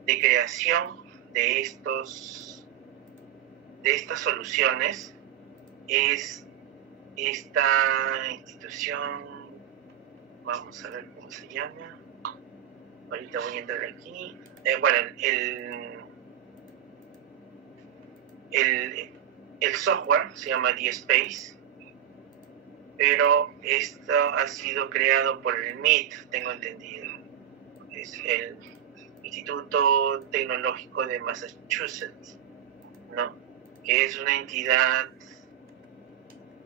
de creación de estas soluciones es esta institución, vamos a ver cómo se llama, ahorita voy a entrar aquí, el software se llama DSpace, pero esto ha sido creado por el MIT, tengo entendido. Es el Instituto Tecnológico de Massachusetts, ¿no? Que es una entidad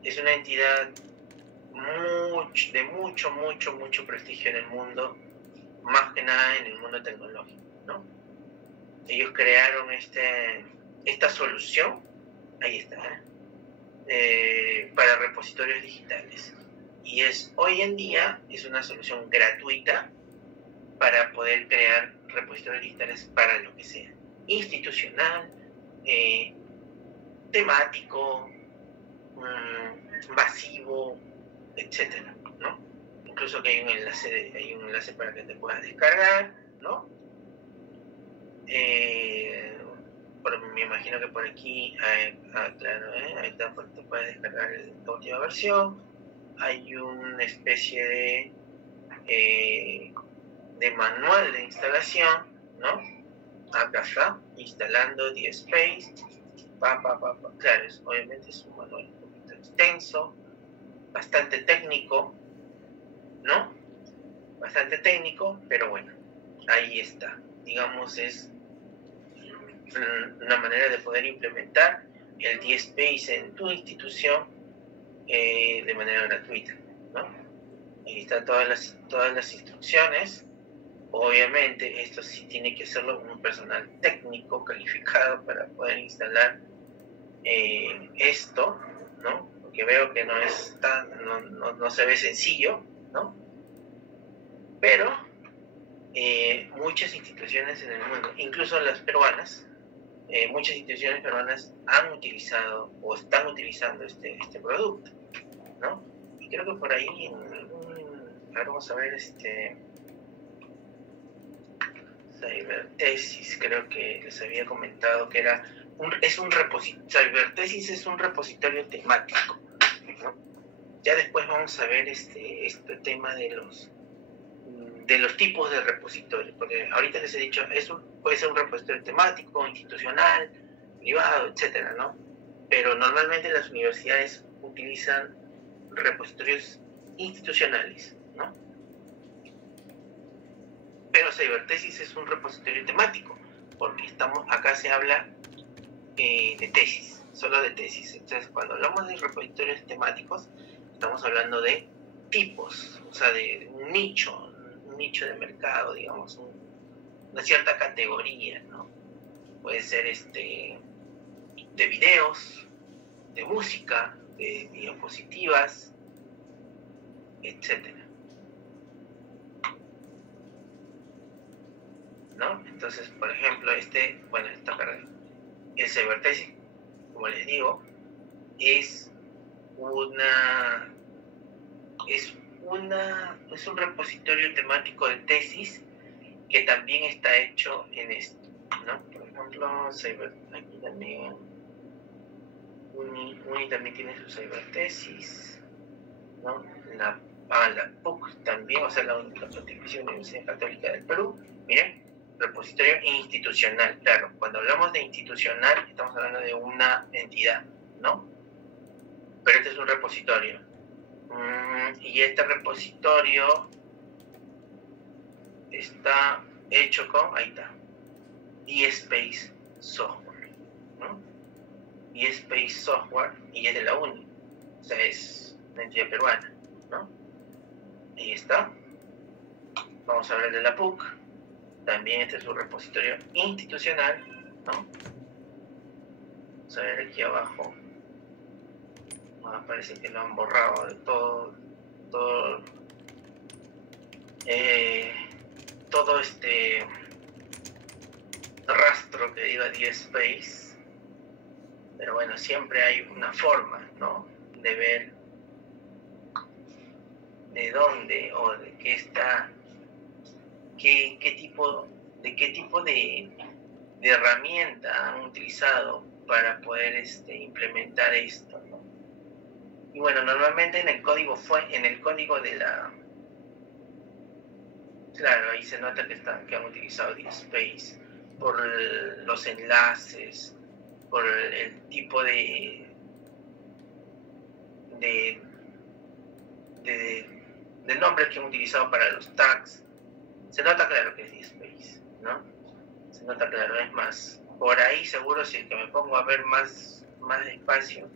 de mucho prestigio en el mundo, más que nada en el mundo tecnológico, ¿no? Ellos crearon esta solución, ahí está, para repositorios digitales, y hoy en día es una solución gratuita para poder crear repositorios digitales para lo que sea. institucional, temático, masivo, etcétera, ¿no? Incluso que hay un enlace para que te puedas descargar, ¿no? Me imagino que por aquí, claro, ahí está, te puedes descargar la última versión. Hay una especie de manual de instalación, ¿no? Acá está, instalando DSpace. Claro, obviamente es un manual un poquito extenso, bastante técnico, ¿no? Bastante técnico, pero bueno, ahí está. Digamos, es una manera de poder implementar el DSpace en tu institución de manera gratuita, ¿no? Ahí están todas las instrucciones. Obviamente esto sí tiene que hacerlo un personal técnico calificado para poder instalar esto, ¿no? Porque veo que no se ve sencillo, ¿no? Pero muchas instituciones en el mundo, incluso las peruanas, muchas instituciones peruanas han utilizado o están utilizando este producto, ¿no? Y creo que por ahí, ahora vamos a ver Cybertesis, creo que les había comentado que Cybertesis es un repositorio temático, ¿no? Ya después vamos a ver este tema de los tipos de repositorios, porque ahorita les he dicho, puede ser un repositorio temático, institucional, privado, etcétera, ¿no? Pero normalmente las universidades utilizan repositorios institucionales, ¿no? Pero Cybertesis es un repositorio temático, porque acá se habla de tesis, solo de tesis. Entonces, cuando hablamos de repositorios temáticos, estamos hablando de tipos, o sea, de un nicho de mercado, digamos, una cierta categoría, ¿no? Puede ser de videos, de música, de diapositivas, etcétera, ¿no? Entonces, por ejemplo, esta carrera, el Cybertesis, como les digo, es un repositorio temático de tesis que también está hecho en esto, ¿no? Por ejemplo, aquí también Uni también tiene su Cybertesis, ¿no? La PUC también, o sea, la Pontificia Universidad Católica del Perú. Miren, repositorio institucional, claro, cuando hablamos de institucional estamos hablando de una entidad, ¿no? Pero este es un repositorio. Y este repositorio está hecho con, ahí está, DSpace Software, ¿no? DSpace Software, y es de la UNI, o sea, es una entidad peruana, ¿no? Ahí está. Vamos a hablar de la PUC. También este es un repositorio institucional, ¿no? Vamos a ver aquí abajo. Parece que lo han borrado de todo este rastro que diga DSpace. Pero bueno, siempre hay una forma, ¿no? De ver de dónde o de qué está, qué tipo de herramienta han utilizado para poder implementar esto, ¿no? Y bueno, normalmente en el código de la... Claro, ahí se nota que han utilizado DSpace por los enlaces, por el tipo de nombres que han utilizado para los tags. Se nota claro que es DSpace, ¿no? Se nota claro, es más, por ahí seguro, si es que me pongo a ver más despacio,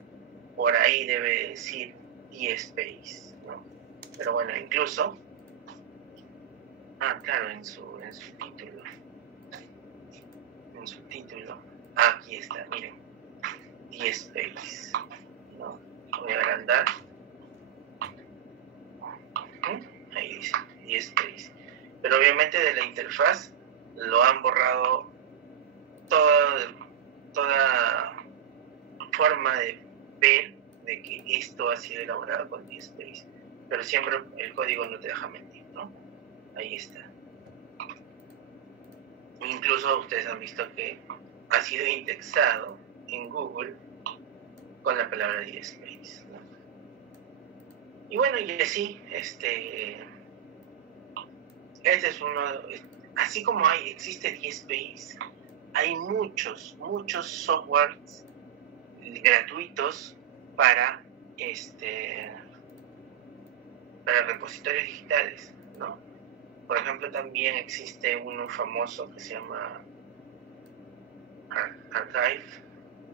por ahí debe decir DSpace, ¿no? Pero bueno, incluso, claro, en su título, aquí está, miren, DSpace, ¿no? Voy a agrandar, ahí dice DSpace, pero obviamente de la interfaz lo han borrado toda forma de ver de que esto ha sido elaborado con DSpace, pero siempre el código no te deja mentir, ¿no? Ahí está. Incluso ustedes han visto que ha sido indexado en Google con la palabra DSpace, ¿no? Y bueno, y así, este es uno, así como existe DSpace, hay muchos softwares gratuitos para repositorios digitales, ¿no? Por ejemplo, también existe uno famoso que se llama Archive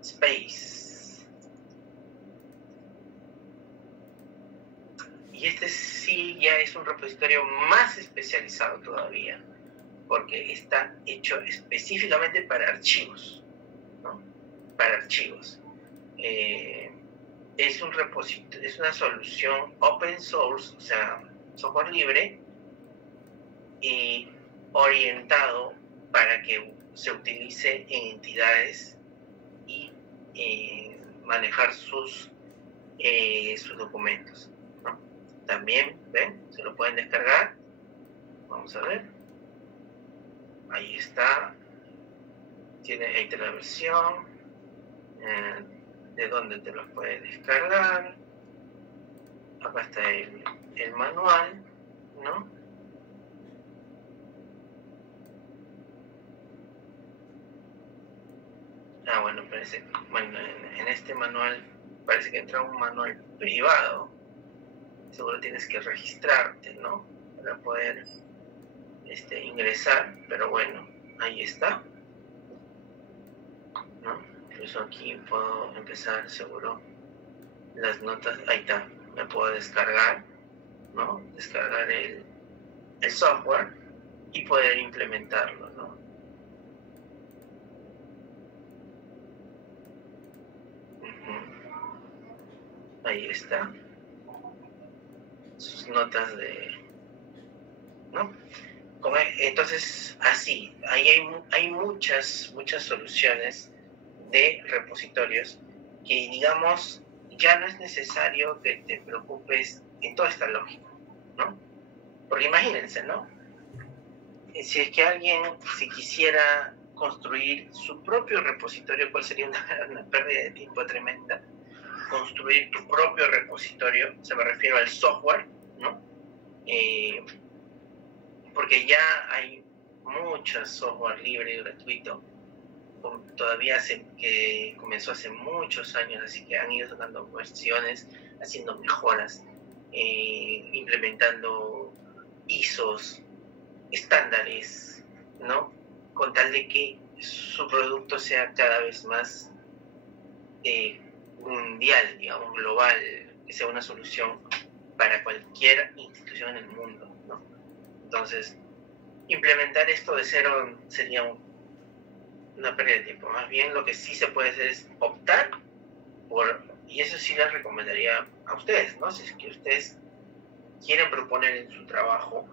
Space. Y este sí ya es un repositorio más especializado todavía, porque está hecho específicamente para archivos, ¿no? Para archivos. Es un repositorio, es una solución open source, o sea, software libre, y orientado para que se utilice en entidades y manejar sus documentos, ¿no? También, ¿ven? Se lo pueden descargar. Vamos a ver. Ahí está. Ahí está la versión. De dónde te los puedes descargar. Acá está el manual, ¿no? Bueno, parece, bueno, en este manual parece que entra un manual privado. Seguro tienes que registrarte, ¿no? Para poder ingresar, pero bueno, ahí está, ¿no? Incluso aquí puedo empezar, seguro, las notas, ahí está, me puedo descargar, ¿no? Descargar el software y poder implementarlo, ¿no? Ahí está. Sus notas ¿no? Entonces, así, ahí hay muchas soluciones de repositorios que, digamos, ya no es necesario que te preocupes en toda esta lógica, ¿no? Porque imagínense, ¿no? Si es que alguien, si quisiera construir su propio repositorio, ¿cuál sería una pérdida de tiempo tremenda? Construir tu propio repositorio, se me refiero al software, ¿no? Porque ya hay mucho software libre y gratuito, todavía que comenzó hace muchos años, así que han ido sacando versiones, haciendo mejoras, implementando ISOs, estándares, ¿no? Con tal de que su producto sea cada vez más mundial, digamos, global, que sea una solución para cualquier institución en el mundo, ¿no? Entonces, implementar esto de cero sería una pérdida de tiempo. Más bien, lo que sí se puede hacer es optar por, y eso sí les recomendaría a ustedes, ¿no? Si es que ustedes quieren proponer en su trabajo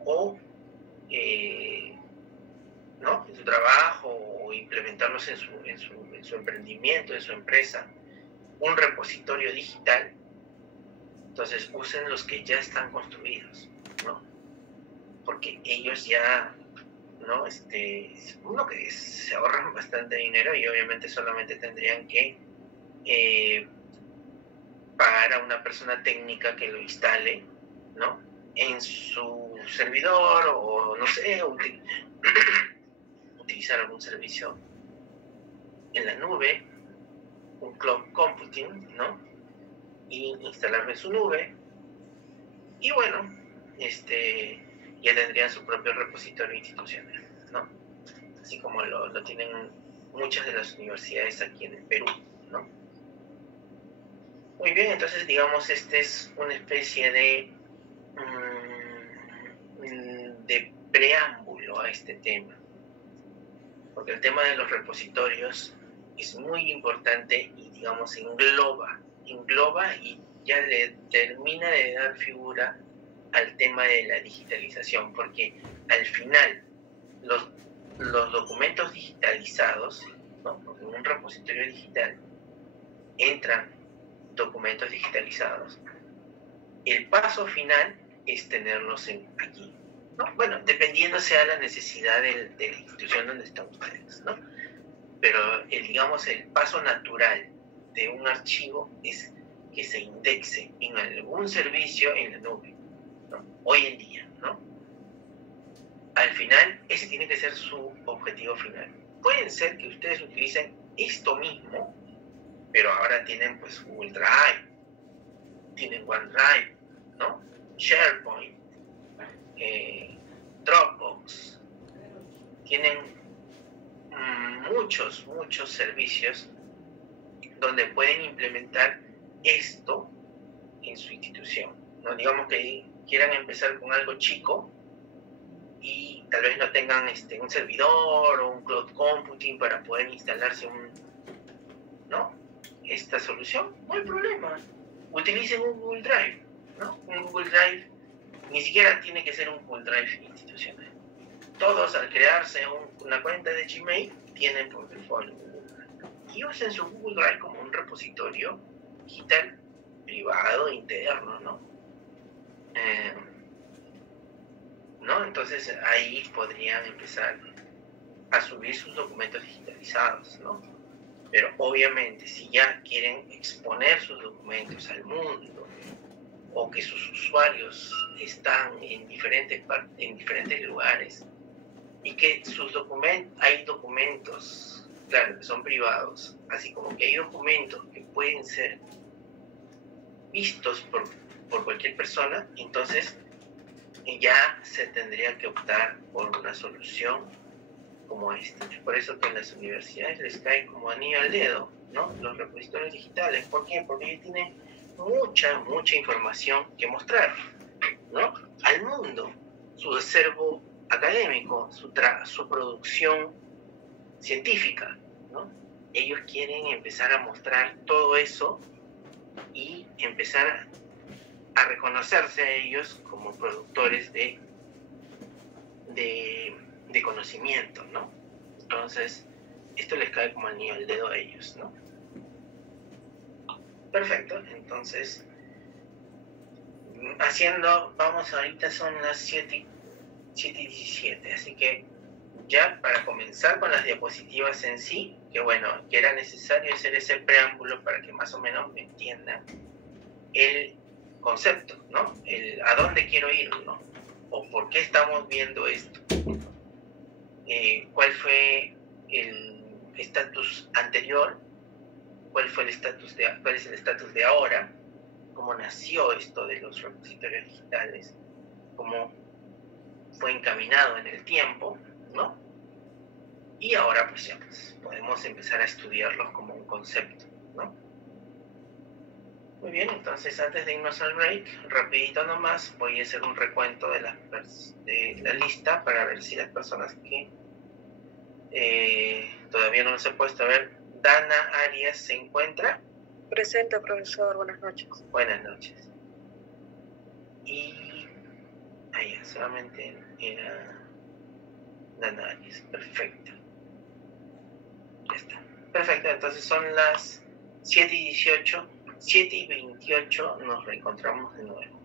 o ¿no? En su trabajo o implementarlos en su emprendimiento, en su empresa, un repositorio digital, entonces usen los que ya están construidos, ¿no? Porque ellos ya, ¿no? Uno que se ahorran bastante dinero y obviamente solamente tendrían que pagar a una persona técnica que lo instale, ¿no? En su servidor o no sé, utilizar algún servicio en la nube, un cloud computing, ¿no? Y instalarlo en su nube. Y bueno, ya tendrían su propio repositorio institucional, ¿no? Así como lo tienen muchas de las universidades aquí en el Perú, ¿no? Muy bien, entonces digamos es una especie de preámbulo a este tema, porque el tema de los repositorios es muy importante y digamos engloba y ya le termina de dar figura al tema de la digitalización, porque al final los documentos digitales digitalizados, ¿no? Porque en un repositorio digital entran documentos digitalizados. El paso final es tenerlos aquí, ¿no? Bueno, dependiendo sea la necesidad de la institución donde están ustedes, ¿no? Pero digamos el paso natural de un archivo es que se indexe en algún servicio en la nube, ¿no? Hoy en día, ¿no? Al final, ese tiene que ser su objetivo final. Pueden ser que ustedes utilicen esto mismo, pero ahora tienen pues Google Drive, tienen OneDrive, ¿no? SharePoint, Dropbox, tienen muchos servicios donde pueden implementar esto en su institución, ¿no? Digamos que quieran empezar con algo chico y tal vez no tengan un servidor o un cloud computing para poder instalarse esta solución, no hay problema. Utilicen un Google Drive, ¿no? Un Google Drive ni siquiera tiene que ser un Google Drive institucional. Todos al crearse una cuenta de Gmail tienen por default Google Drive. Y usen su Google Drive como un repositorio digital, privado, interno, ¿no? Entonces ahí podrían empezar a subir sus documentos digitalizados, ¿no? Pero obviamente si ya quieren exponer sus documentos al mundo o que sus usuarios están en diferentes lugares y que hay documentos, claro, que son privados, así como que hay documentos que pueden ser vistos por cualquier persona, entonces ya se tendría que optar por una solución como esta. Es por eso que en las universidades les cae como anillo al dedo, ¿no? Los repositorios digitales. ¿Por qué? Porque ellos tienen mucha información que mostrar, ¿no? Al mundo, su acervo académico, su producción científica, ¿no? Ellos quieren empezar a mostrar todo eso y empezar a reconocerse a ellos como productores de conocimiento, ¿no? Entonces, esto les cae como anillo al dedo a ellos, ¿no? Perfecto, entonces, ahorita son las 7:17, así que ya para comenzar con las diapositivas en sí, que bueno, que era necesario hacer ese preámbulo para que más o menos me entiendan el concepto, ¿no? A dónde quiero ir, ¿no? O por qué estamos viendo esto. ¿Cuál fue el estatus anterior? ¿Cuál es el estatus de ahora? ¿Cómo nació esto de los repositorios digitales? ¿Cómo fue encaminado en el tiempo, ¿no? Y ahora pues ya podemos empezar a estudiarlos como un concepto, ¿no? Muy bien, entonces antes de irnos al break, rapidito nomás, voy a hacer un recuento de la lista para ver si las personas que todavía no se han puesto a ver. Dana Arias se encuentra. Presente, profesor. Buenas noches. Buenas noches. Y ya, solamente era Dana Arias. Perfecto. Ya está. Perfecto, entonces son las 7:18. 7:28 nos reencontramos de nuevo.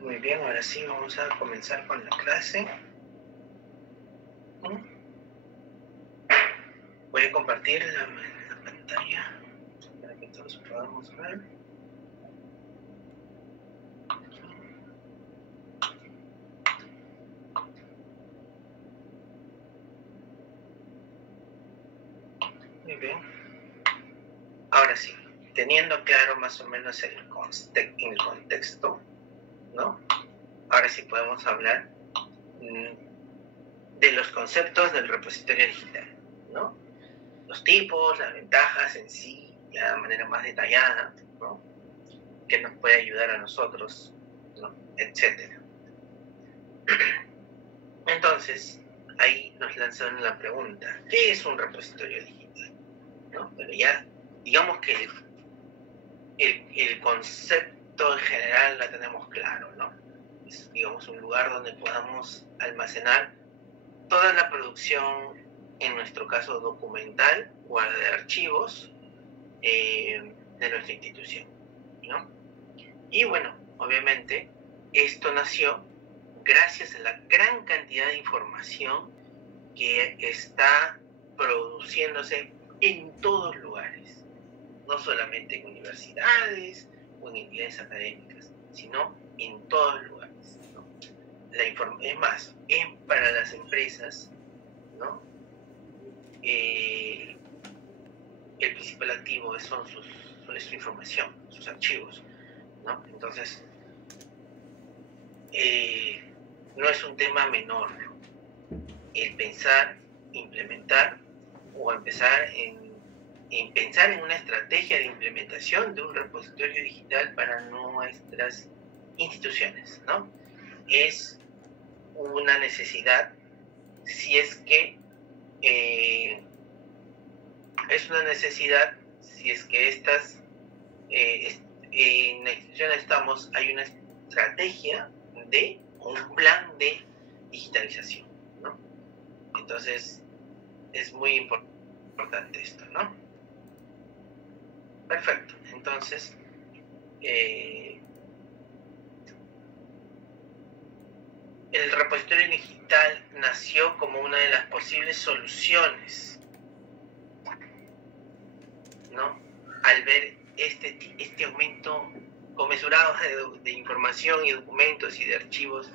Muy bien, ahora sí vamos a comenzar con la clase. Voy a compartir la pantalla para que todos podamos ver. Muy bien. Ahora sí, teniendo claro más o menos el contexto, ¿no? Ahora sí podemos hablar de los conceptos del repositorio digital, ¿no? Los tipos, las ventajas en sí, ya de manera más detallada, ¿no? Que nos puede ayudar a nosotros, ¿no? Etcétera. Entonces, ahí nos lanzaron la pregunta, ¿qué es un repositorio digital? ¿No? Pero ya, digamos que el concepto en general la tenemos claro, ¿no? Es, digamos, un lugar donde podamos almacenar toda la producción, en nuestro caso documental o de archivos de nuestra institución, ¿no? Y bueno, obviamente esto nació gracias a la gran cantidad de información que está produciéndose en todos lugares, no solamente en universidades o en entidades académicas, sino en todos lugares, ¿no? Es más, para las empresas, ¿no? El principal activo es su información, sus archivos, ¿no? Entonces, no es un tema menor el pensar, implementar o empezar en pensar en una estrategia de implementación de un repositorio digital para nuestras instituciones, ¿no? Es una necesidad si es que estas en la institución hay una estrategia de un plan de digitalización, ¿no? Entonces es muy importante esto, ¿no? Perfecto. Entonces el repositorio digital nació como una de las posibles soluciones, ¿no? Al ver este aumento conmensurado de información y documentos y de archivos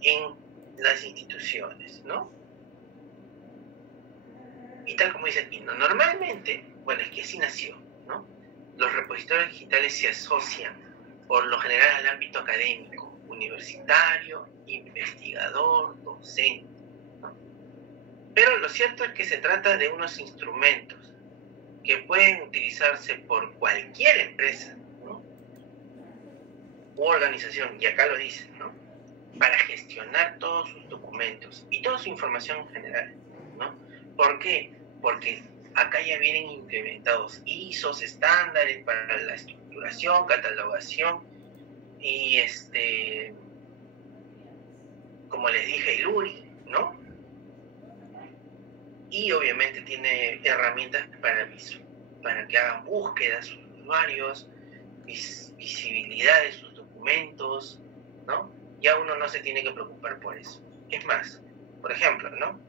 en las instituciones, ¿no? Y tal como dice aquí, ¿no? Normalmente, bueno, es que así nació, ¿no? Los repositorios digitales se asocian por lo general al ámbito académico, universitario, investigador, docente, ¿no? Pero lo cierto es que se trata de unos instrumentos que pueden utilizarse por cualquier empresa, ¿no? U organización, y acá lo dice, ¿no? Para gestionar todos sus documentos y toda su información en general, ¿no? ¿Por qué? Porque acá ya vienen implementados ISOs, estándares para la estructuración, catalogación y como les dije, el URI, ¿no? Y obviamente tiene herramientas para que hagan búsquedas sus usuarios, visibilidad de sus documentos, ¿no? Ya uno no se tiene que preocupar por eso. Es más, por ejemplo, ¿no?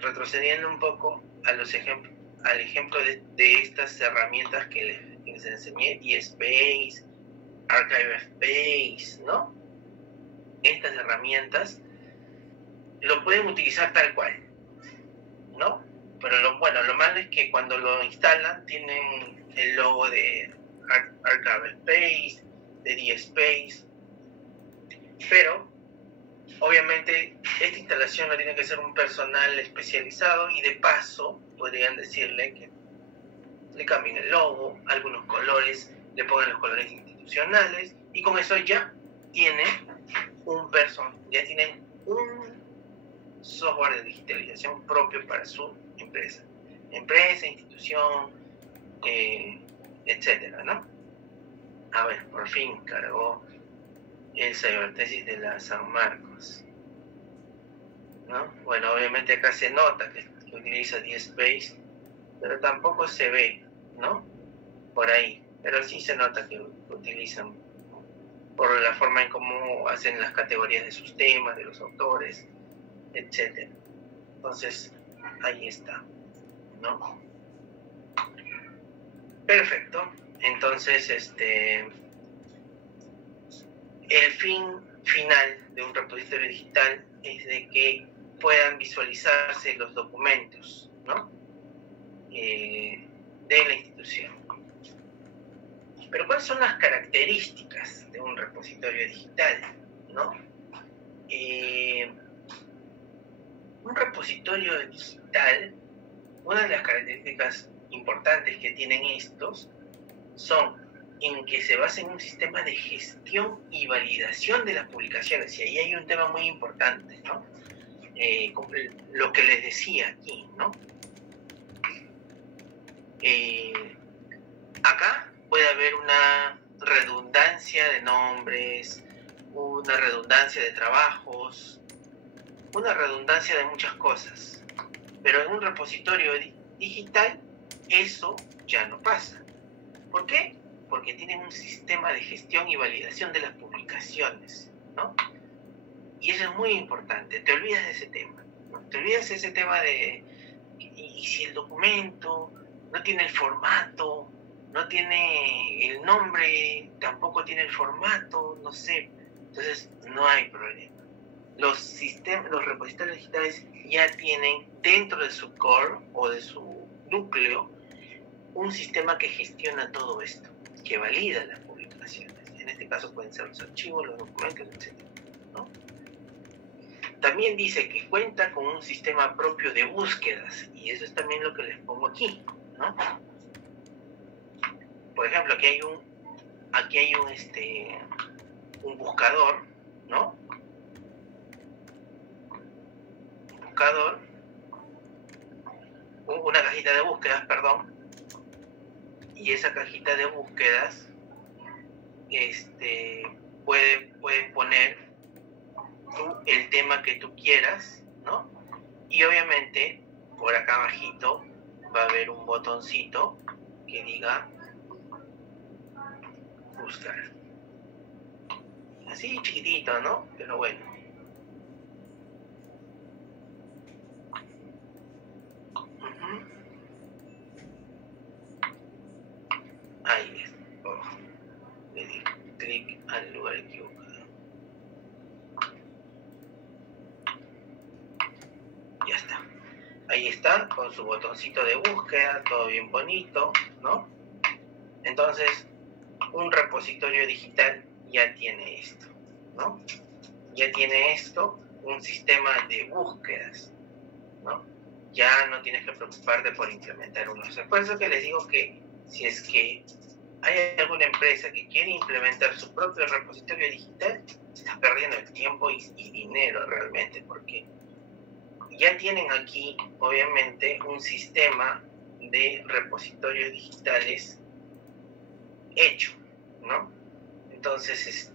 Retrocediendo un poco al ejemplo de estas herramientas que les enseñé, DSpace, ArchiveSpace, ¿no? Estas herramientas lo pueden utilizar tal cual, ¿no? Pero lo malo es que cuando lo instalan tienen el logo de ArchiveSpace, de DSpace, pero obviamente esta instalación no tiene que ser un personal especializado y de paso podrían decirle que le cambien el logo, algunos colores, le pongan los colores institucionales y con eso ya tienen un software de digitalización propio para su empresa, institución, etcétera, ¿no? A ver, por fin cargó el cibertesis de la San Marcos, ¿no? Bueno, obviamente acá se nota que utiliza DSpace, pero tampoco se ve, ¿no? Por ahí, pero sí se nota que utilizan por la forma en cómo hacen las categorías de sus temas, de los autores, etc. Entonces, ahí está, ¿no? Perfecto. Entonces, el fin final de un repositorio digital es de que puedan visualizarse los documentos, ¿no? De la institución. Pero ¿cuáles son las características de un repositorio digital, ¿no? Un repositorio digital, una de las características importantes que tienen estos son en que se basa en un sistema de gestión y validación de las publicaciones. Y ahí hay un tema muy importante, ¿no? Lo que les decía aquí, ¿no? Acá puede haber una redundancia de nombres, una redundancia de trabajos, una redundancia de muchas cosas. Pero en un repositorio digital eso ya no pasa. ¿Por qué? Porque tienen un sistema de gestión y validación de las publicaciones, ¿no? Y eso es muy importante. Te olvidas de ese tema, ¿no? Te olvidas de ese tema de y si el documento no tiene el formato, no tiene el nombre, tampoco tiene el formato, no sé. Entonces no hay problema. Los repositorios digitales ya tienen dentro de su core o de su núcleo un sistema que gestiona todo esto, que valida las publicaciones. En este caso pueden ser los archivos, los documentos, etc., ¿no? También dice que cuenta con un sistema propio de búsquedas, y eso es también lo que les pongo aquí, ¿no? Por ejemplo, aquí hay un buscador, ¿no? Un buscador, una cajita de búsquedas, perdón. Y esa cajita de búsquedas puedes poner el tema que tú quieras, ¿no? Y obviamente por acá abajito va a haber un botoncito que diga buscar. Así chiquitito, ¿no? Pero bueno. Ahí es. Le di clic al lugar equivocado. Ya está. Ahí está, con su botoncito de búsqueda, todo bien bonito, ¿no? Entonces, un repositorio digital ya tiene esto, ¿no? Ya tiene esto, un sistema de búsquedas, ¿no? Ya no tienes que preocuparte por implementar unos. Es por eso que les digo que si es que hay alguna empresa que quiere implementar su propio repositorio digital, está perdiendo el tiempo y dinero realmente, porque ya tienen aquí, obviamente, un sistema de repositorios digitales hecho, ¿no? Entonces,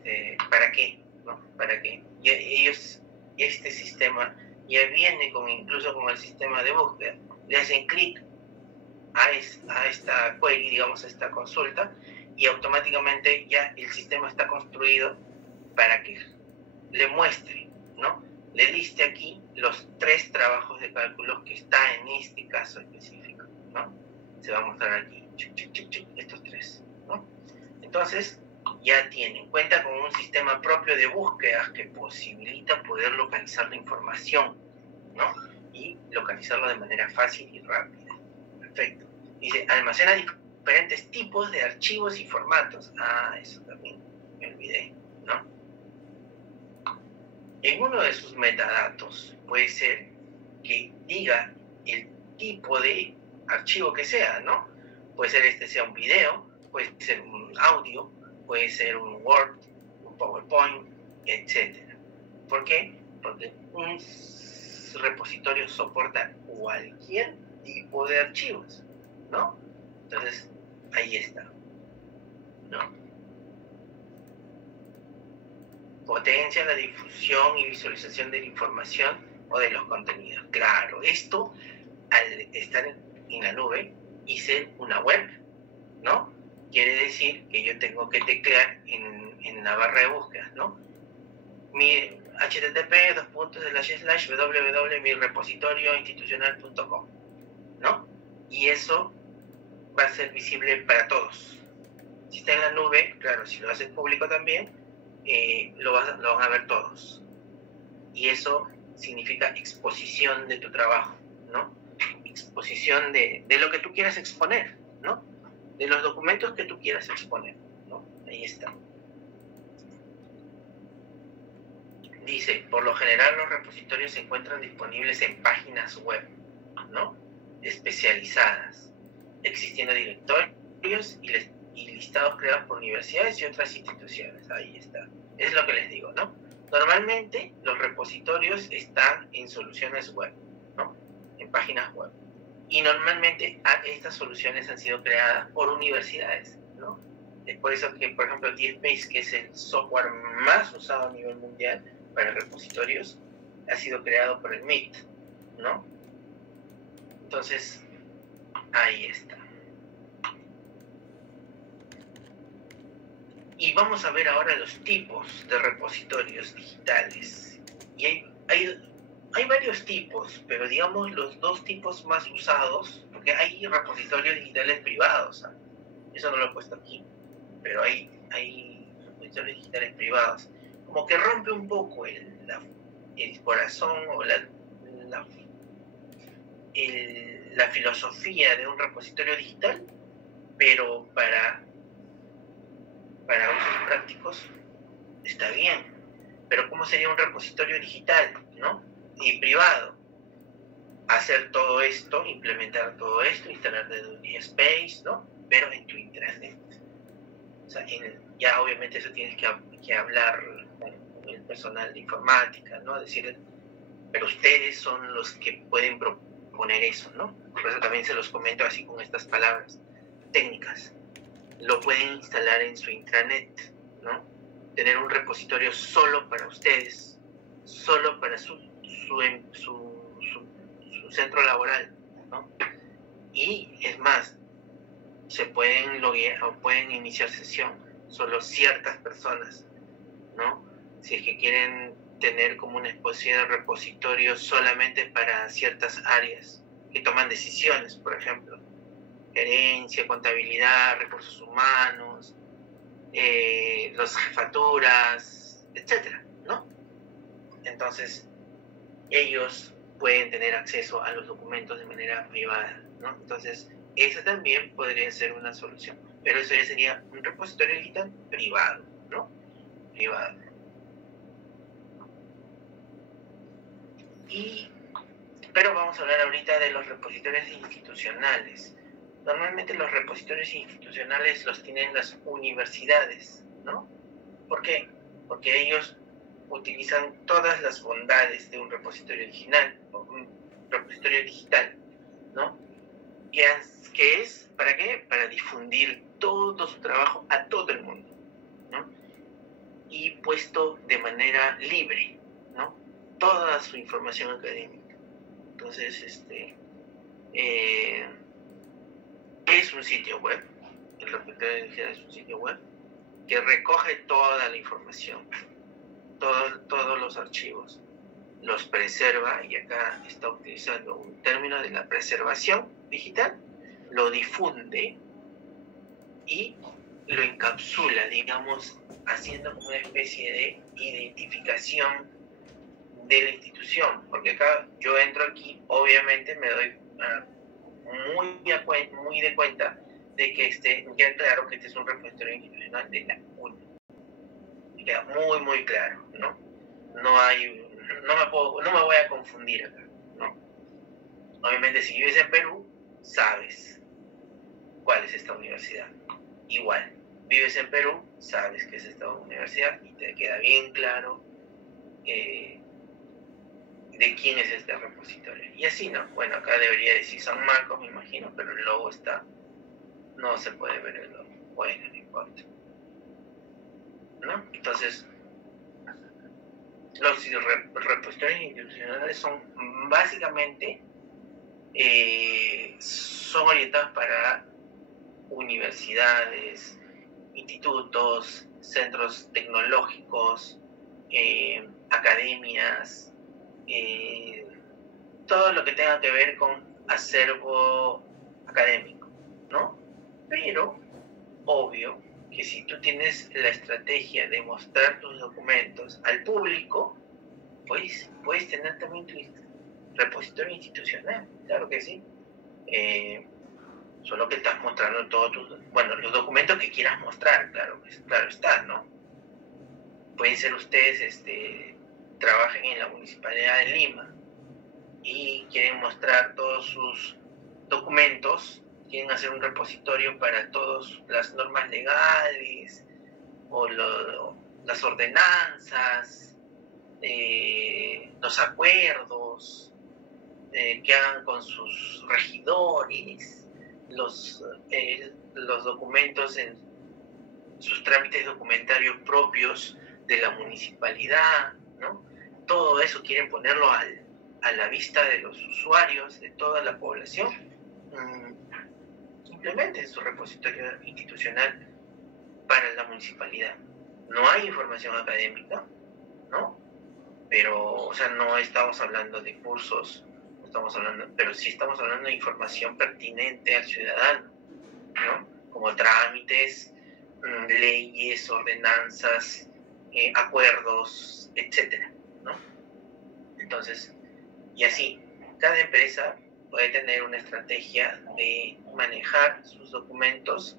¿para qué? ¿No? ¿Para qué? Ya este sistema ya viene incluso con el sistema de búsqueda. Le hacen clic a esta query, digamos, a esta consulta, y automáticamente ya el sistema está construido para que le muestre, ¿no? Le liste aquí los 3 trabajos de cálculo que está en este caso específico, ¿no? Se va a mostrar aquí, estos 3, ¿no? Entonces, ya cuenta con un sistema propio de búsquedas que posibilita poder localizar la información, ¿no? Y localizarlo de manera fácil y rápida. Perfecto. Dice, almacena diferentes tipos de archivos y formatos. Eso también me olvidé, ¿no? En uno de sus metadatos puede ser que diga el tipo de archivo que sea, ¿no? Puede ser sea un video, puede ser un audio, puede ser un Word, un PowerPoint, etc. ¿Por qué? Porque un repositorio soporta cualquier tipo de archivos, ¿no? Entonces, ahí está, ¿no? Potencia la difusión y visualización de la información o de los contenidos. Claro, esto, al estar en la nube y ser una web, ¿no? Quiere decir que yo tengo que teclear en en la barra de búsqueda, ¿no? Mi http://www.mirepositorioinstitucional.com, ¿no? Y eso va a ser visible para todos. Si está en la nube, claro, si lo haces público también, lo van a ver todos. Y eso significa exposición de tu trabajo, ¿no? Exposición de lo que tú quieras exponer, ¿no? De los documentos que tú quieras exponer, ¿no? Ahí está. Dice, por lo general los repositorios se encuentran disponibles en páginas web, ¿no? Especializadas, existiendo directorios y listados creados por universidades y otras instituciones. Ahí está. Es lo que les digo, ¿no? Normalmente los repositorios están en soluciones web, ¿no? En páginas web. Y normalmente estas soluciones han sido creadas por universidades, ¿no? Es por eso que, por ejemplo, DSpace, que es el software más usado a nivel mundial para repositorios, ha sido creado por el MIT, ¿no? Entonces, ahí está. Y vamos a ver ahora los tipos de repositorios digitales. Y hay varios tipos, pero digamos los dos tipos más usados, porque hay repositorios digitales privados, ¿eh? Eso no lo he puesto aquí, pero hay repositorios digitales privados. Como que rompe un poco el corazón o la filosofía de un repositorio digital, pero para usos prácticos está bien. Pero ¿cómo sería un repositorio digital, ¿no? Y privado? Hacer todo esto, implementar todo esto, instalar desde DSpace, ¿no? Pero en tu intranet. O sea, ya obviamente eso tienes que hablar con el personal de informática, ¿no? Decir, pero ustedes son los que pueden proponer eso, ¿no? Por eso también se los comento así con estas palabras técnicas. Lo pueden instalar en su intranet, ¿no? Tener un repositorio solo para ustedes, solo para su centro laboral, ¿no? Y es más, se pueden loguear o pueden iniciar sesión solo ciertas personas, ¿no? Si es que quieren tener como una especie de repositorio solamente para ciertas áreas que toman decisiones, por ejemplo, gerencia, contabilidad, recursos humanos, las jefaturas, etcétera, ¿no? Entonces, ellos pueden tener acceso a los documentos de manera privada, ¿no? Entonces, esa también podría ser una solución, pero eso ya sería un repositorio digital privado, ¿no? Privado. Pero vamos a hablar ahorita de los repositorios institucionales. Normalmente los repositorios institucionales los tienen las universidades, ¿no? ¿Por qué? Porque ellos utilizan todas las bondades de un repositorio digital, ¿no? ¿Qué es? ¿Para qué? Para difundir todo su trabajo a todo el mundo, ¿no? Y puesto de manera libre, ¿no? Toda su información académica. Entonces, es un sitio web, el repositorio digital es un sitio web que recoge toda la información, todos los archivos, los preserva, y acá está utilizando un término de la preservación digital, lo difunde y lo encapsula, digamos, haciendo como una especie de identificación de la institución, porque acá yo entro aquí, obviamente me doy muy de cuenta de que ya claro que este es un repositorio institucional de la UNE. Queda muy claro, ¿no? No me voy a confundir acá, ¿no? Obviamente si vives en Perú, sabes cuál es esta universidad. Igual, vives en Perú, sabes que es esta universidad y te queda bien claro de quién es este repositorio. Y así, ¿no? Bueno, acá debería decir San Marcos, me imagino, pero el logo no se puede ver el logo. Bueno, no importa, ¿no? Entonces, los repositorios institucionales son básicamente son orientados para universidades, institutos, centros tecnológicos, academias, todo lo que tenga que ver con acervo académico, ¿no? Pero, obvio, que si tú tienes la estrategia de mostrar tus documentos al público, pues puedes tener también tu repositorio institucional, claro que sí. Solo que estás mostrando todos los documentos que quieras mostrar, claro está, ¿no? Pueden ser ustedes, trabajen en la Municipalidad de Lima y quieren mostrar todos sus documentos, quieren hacer un repositorio para todas las normas legales o las ordenanzas, los acuerdos que hagan con sus regidores, los documentos en sus trámites documentarios propios de la municipalidad, ¿no? Todo eso quieren ponerlo a la vista de los usuarios, de toda la población. Implementen su repositorio institucional para la municipalidad. No hay información académica, ¿no? Pero, o sea, no estamos hablando de cursos, pero sí estamos hablando de información pertinente al ciudadano, ¿no? Como trámites, leyes, ordenanzas, acuerdos, etcétera, ¿no? Entonces, y así, cada empresa puede tener una estrategia de manejar sus documentos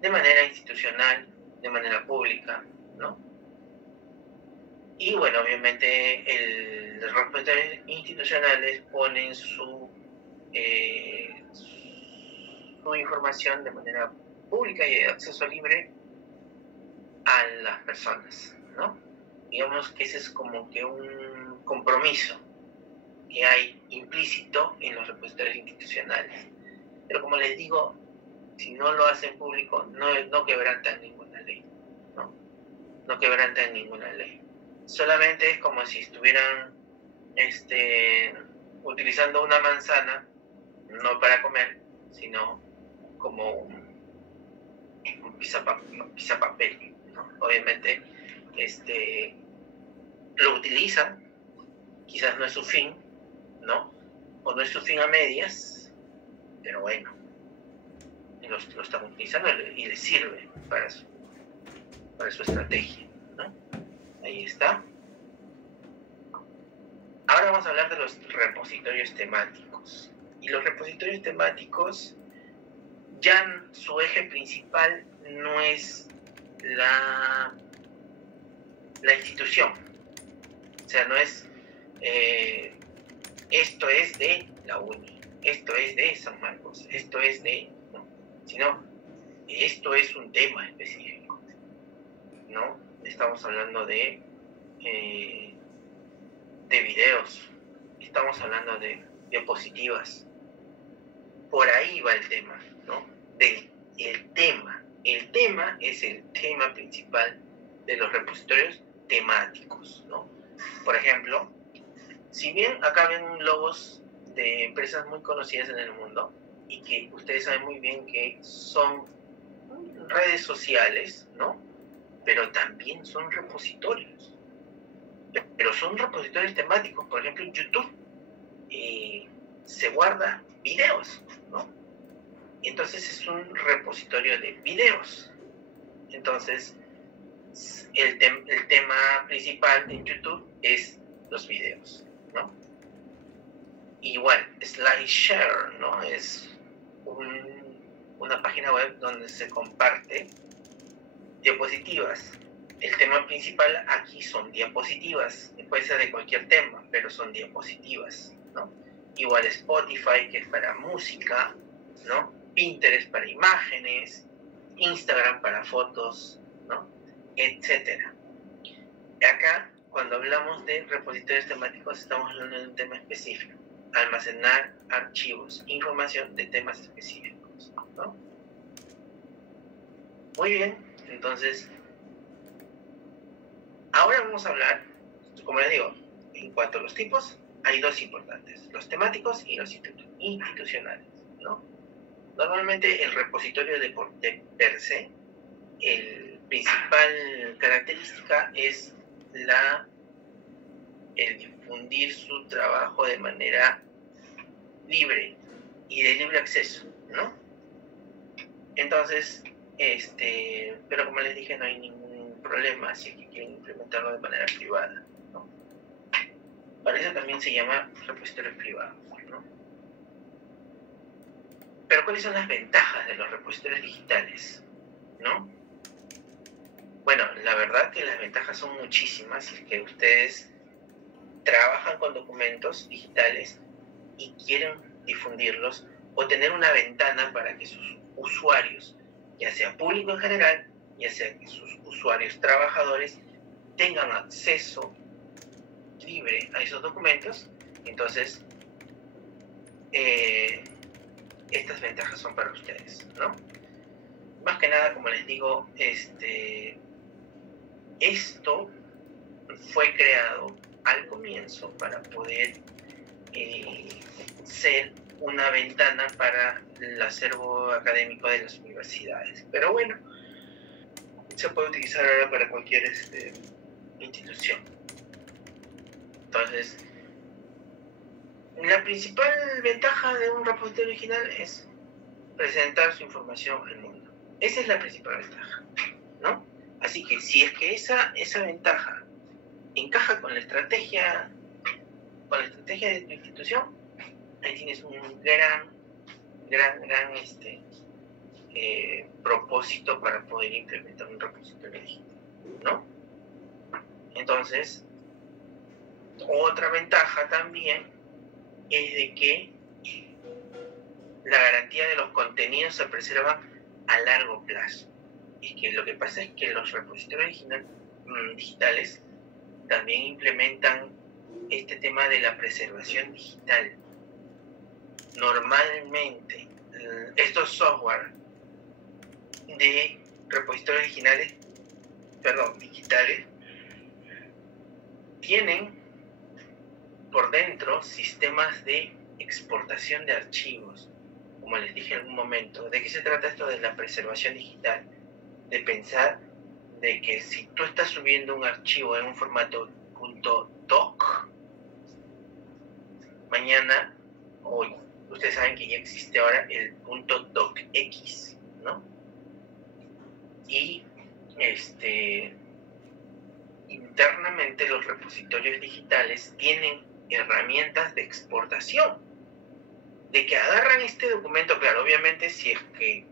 de manera institucional, de manera pública, ¿no? Y bueno, obviamente los repositorios institucionales ponen su información de manera pública y de acceso libre a las personas, ¿no? Digamos que ese es como que un compromiso que hay implícito en los repositorios institucionales. Pero como les digo, si no lo hacen público, no quebrantan ninguna ley, ¿no? No quebrantan ninguna ley. Solamente es como si estuvieran utilizando una manzana, no para comer, sino como un pisapapel, ¿no? Obviamente lo utilizan, quizás no es su fin, ¿no? O no es su fin a medias, pero bueno, lo están utilizando y les sirve para su estrategia, ¿no? Ahí está. Ahora vamos a hablar de los repositorios temáticos. Y los repositorios temáticos, ya su eje principal no es la institución. O sea, no es esto es de la UNI, esto es de San Marcos, esto es de... ¿no? Sino, esto es un tema específico, ¿no? Estamos hablando de videos, estamos hablando de diapositivas. Por ahí va el tema, ¿no? El tema es el tema principal de los repositorios temáticos, ¿no? Por ejemplo, si bien acá ven logos de empresas muy conocidas en el mundo y que ustedes saben muy bien que son redes sociales, ¿no? Pero también son repositorios. Pero son repositorios temáticos. Por ejemplo, en YouTube se guarda videos, ¿no? Entonces es un repositorio de videos. Entonces, el tema principal en YouTube es los videos, ¿no? Igual, SlideShare, ¿no? Es una página web donde se comparte diapositivas. El tema principal aquí son diapositivas. Puede ser de cualquier tema, pero son diapositivas, ¿no? Igual Spotify, que es para música, ¿no? Pinterest para imágenes, Instagram para fotos, ¿no? Etcétera. Acá, cuando hablamos de repositorios temáticos, estamos hablando de un tema específico. Almacenar archivos, información de temas específicos, ¿no? Muy bien, entonces, ahora vamos a hablar, como les digo, en cuanto a los tipos, hay dos importantes, los temáticos y los institucionales, ¿no? Normalmente el repositorio de per se, el principal característica es el difundir su trabajo de manera libre y de libre acceso, ¿no? Entonces, pero como les dije, no hay ningún problema si es que quieren implementarlo de manera privada, ¿no? Para eso también se llama repositorios privados, ¿no? Pero ¿cuáles son las ventajas de los repositorios digitales, ¿no? Bueno, la verdad que las ventajas son muchísimas si es que ustedes trabajan con documentos digitales y quieren difundirlos o tener una ventana para que sus usuarios, ya sea público en general, ya sea que sus usuarios trabajadores, tengan acceso libre a esos documentos. Entonces, estas ventajas son para ustedes, ¿no? Más que nada, como les digo, esto fue creado al comienzo para poder ser una ventana para el acervo académico de las universidades. Pero bueno, se puede utilizar ahora para cualquier institución. Entonces, la principal ventaja de un repositorio original es presentar su información al mundo. Esa es la principal ventaja, ¿no? Así que si es que esa ventaja encaja con la estrategia de tu institución, ahí tienes un gran propósito para poder implementar un repositorio digital, ¿no? Entonces, otra ventaja también es de que la garantía de los contenidos se preserva a largo plazo. Es que lo que pasa es que los repositorios digitales también implementan este tema de la preservación digital. Normalmente, estos software de repositorios digitales tienen por dentro sistemas de exportación de archivos. Como les dije en algún momento, ¿de qué se trata esto de la preservación digital? De pensar de que si tú estás subiendo un archivo en un formato .doc, mañana, hoy, ustedes saben que ya existe ahora el .docx, ¿no? Y internamente los repositorios digitales tienen herramientas de exportación, de que agarran este documento. Claro, obviamente si es que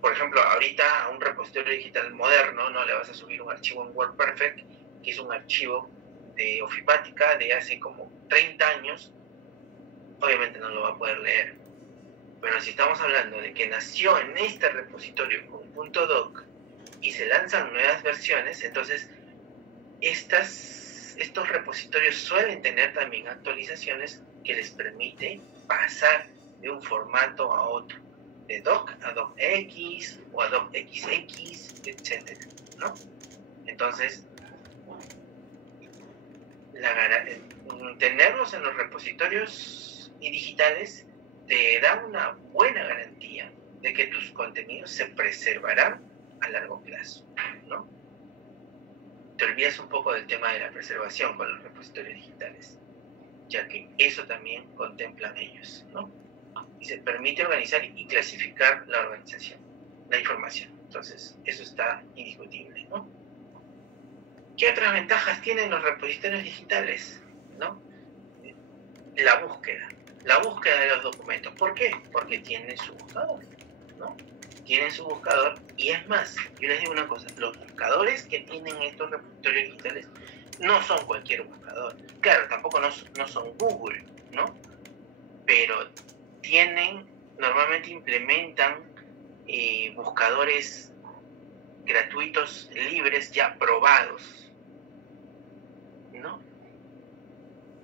por ejemplo, ahorita a un repositorio digital moderno no le vas a subir un archivo en WordPerfect, que es un archivo de ofimática de hace como 30 años, obviamente no lo va a poder leer. Pero si estamos hablando de que nació en este repositorio con .doc y se lanzan nuevas versiones, entonces estos repositorios suelen tener también actualizaciones que les permite pasar de un formato a otro, de doc a docx o a docxx, etc., ¿no? Entonces, tenerlos en los repositorios digitales te da una buena garantía de que tus contenidos se preservarán a largo plazo, ¿no? Te olvidas un poco del tema de la preservación con los repositorios digitales, ya que eso también contemplan ellos, ¿no? Y se permite organizar y clasificar la información. Entonces, eso está indiscutible, ¿no? ¿Qué otras ventajas tienen los repositorios digitales, ¿no? La búsqueda de los documentos. ¿Por qué? Porque tienen su buscador, ¿no? Tienen su buscador, y es más, yo les digo una cosa, los buscadores que tienen estos repositorios digitales no son cualquier buscador. Claro, tampoco no son Google, ¿no? Pero normalmente implementan buscadores gratuitos, libres, ya probados, ¿no?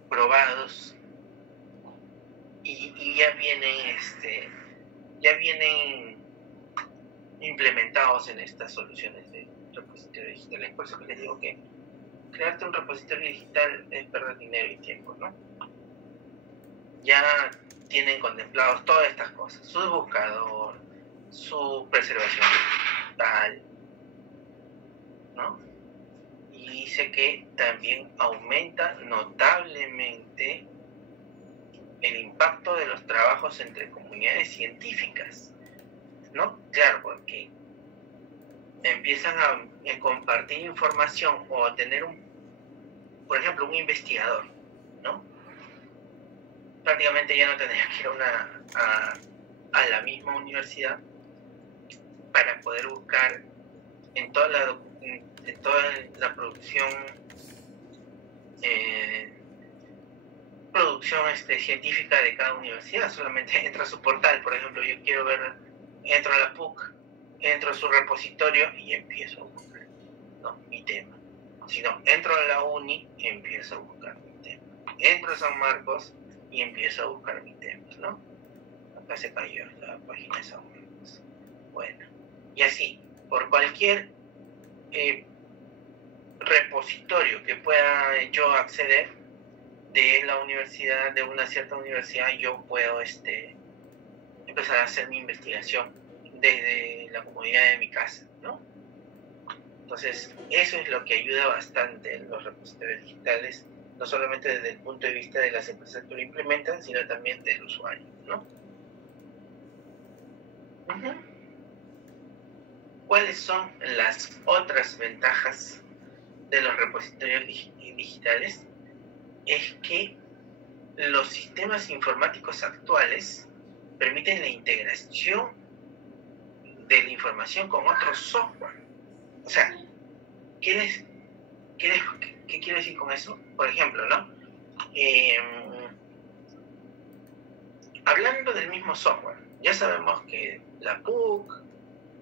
Probados, y ya vienen implementados en estas soluciones de repositorios digitales. Por eso que les digo que crearte un repositorio digital es perder dinero y tiempo, ¿no? Ya tienen contemplados todas estas cosas: su buscador, su preservación digital, dice que también aumenta notablemente el impacto de los trabajos entre comunidades científicas, ¿no? Claro, porque empiezan a compartir información o a tener por ejemplo, un investigador, ¿no? Prácticamente ya no tendría que ir a la misma universidad para poder buscar en toda la producción científica de cada universidad. Solamente entra a su portal. Por ejemplo, yo quiero ver, entro a la PUC, entro a su repositorio y empiezo a buscar, ¿no?, mi tema. Si no, entro a la uni y empiezo a buscar mi tema. Entro a San Marcos y empiezo a buscar mi tema, ¿no? Acá se cayó la página de San Marcos. Bueno, y así, por cualquier repositorio que pueda yo acceder de la universidad, de una cierta universidad, yo puedo empezar a hacer mi investigación desde la comodidad de mi casa, ¿no? Entonces, eso es lo que ayuda bastante en los repositorios digitales, no solamente desde el punto de vista de las empresas que lo implementan, sino también del usuario, ¿no? ¿Cuáles son las otras ventajas de los repositorios digitales? Es que los sistemas informáticos actuales permiten la integración de la información con otros software. O sea, ¿qué quiero decir con eso? Por ejemplo, ¿no? Hablando del mismo software, ya sabemos que la PUC,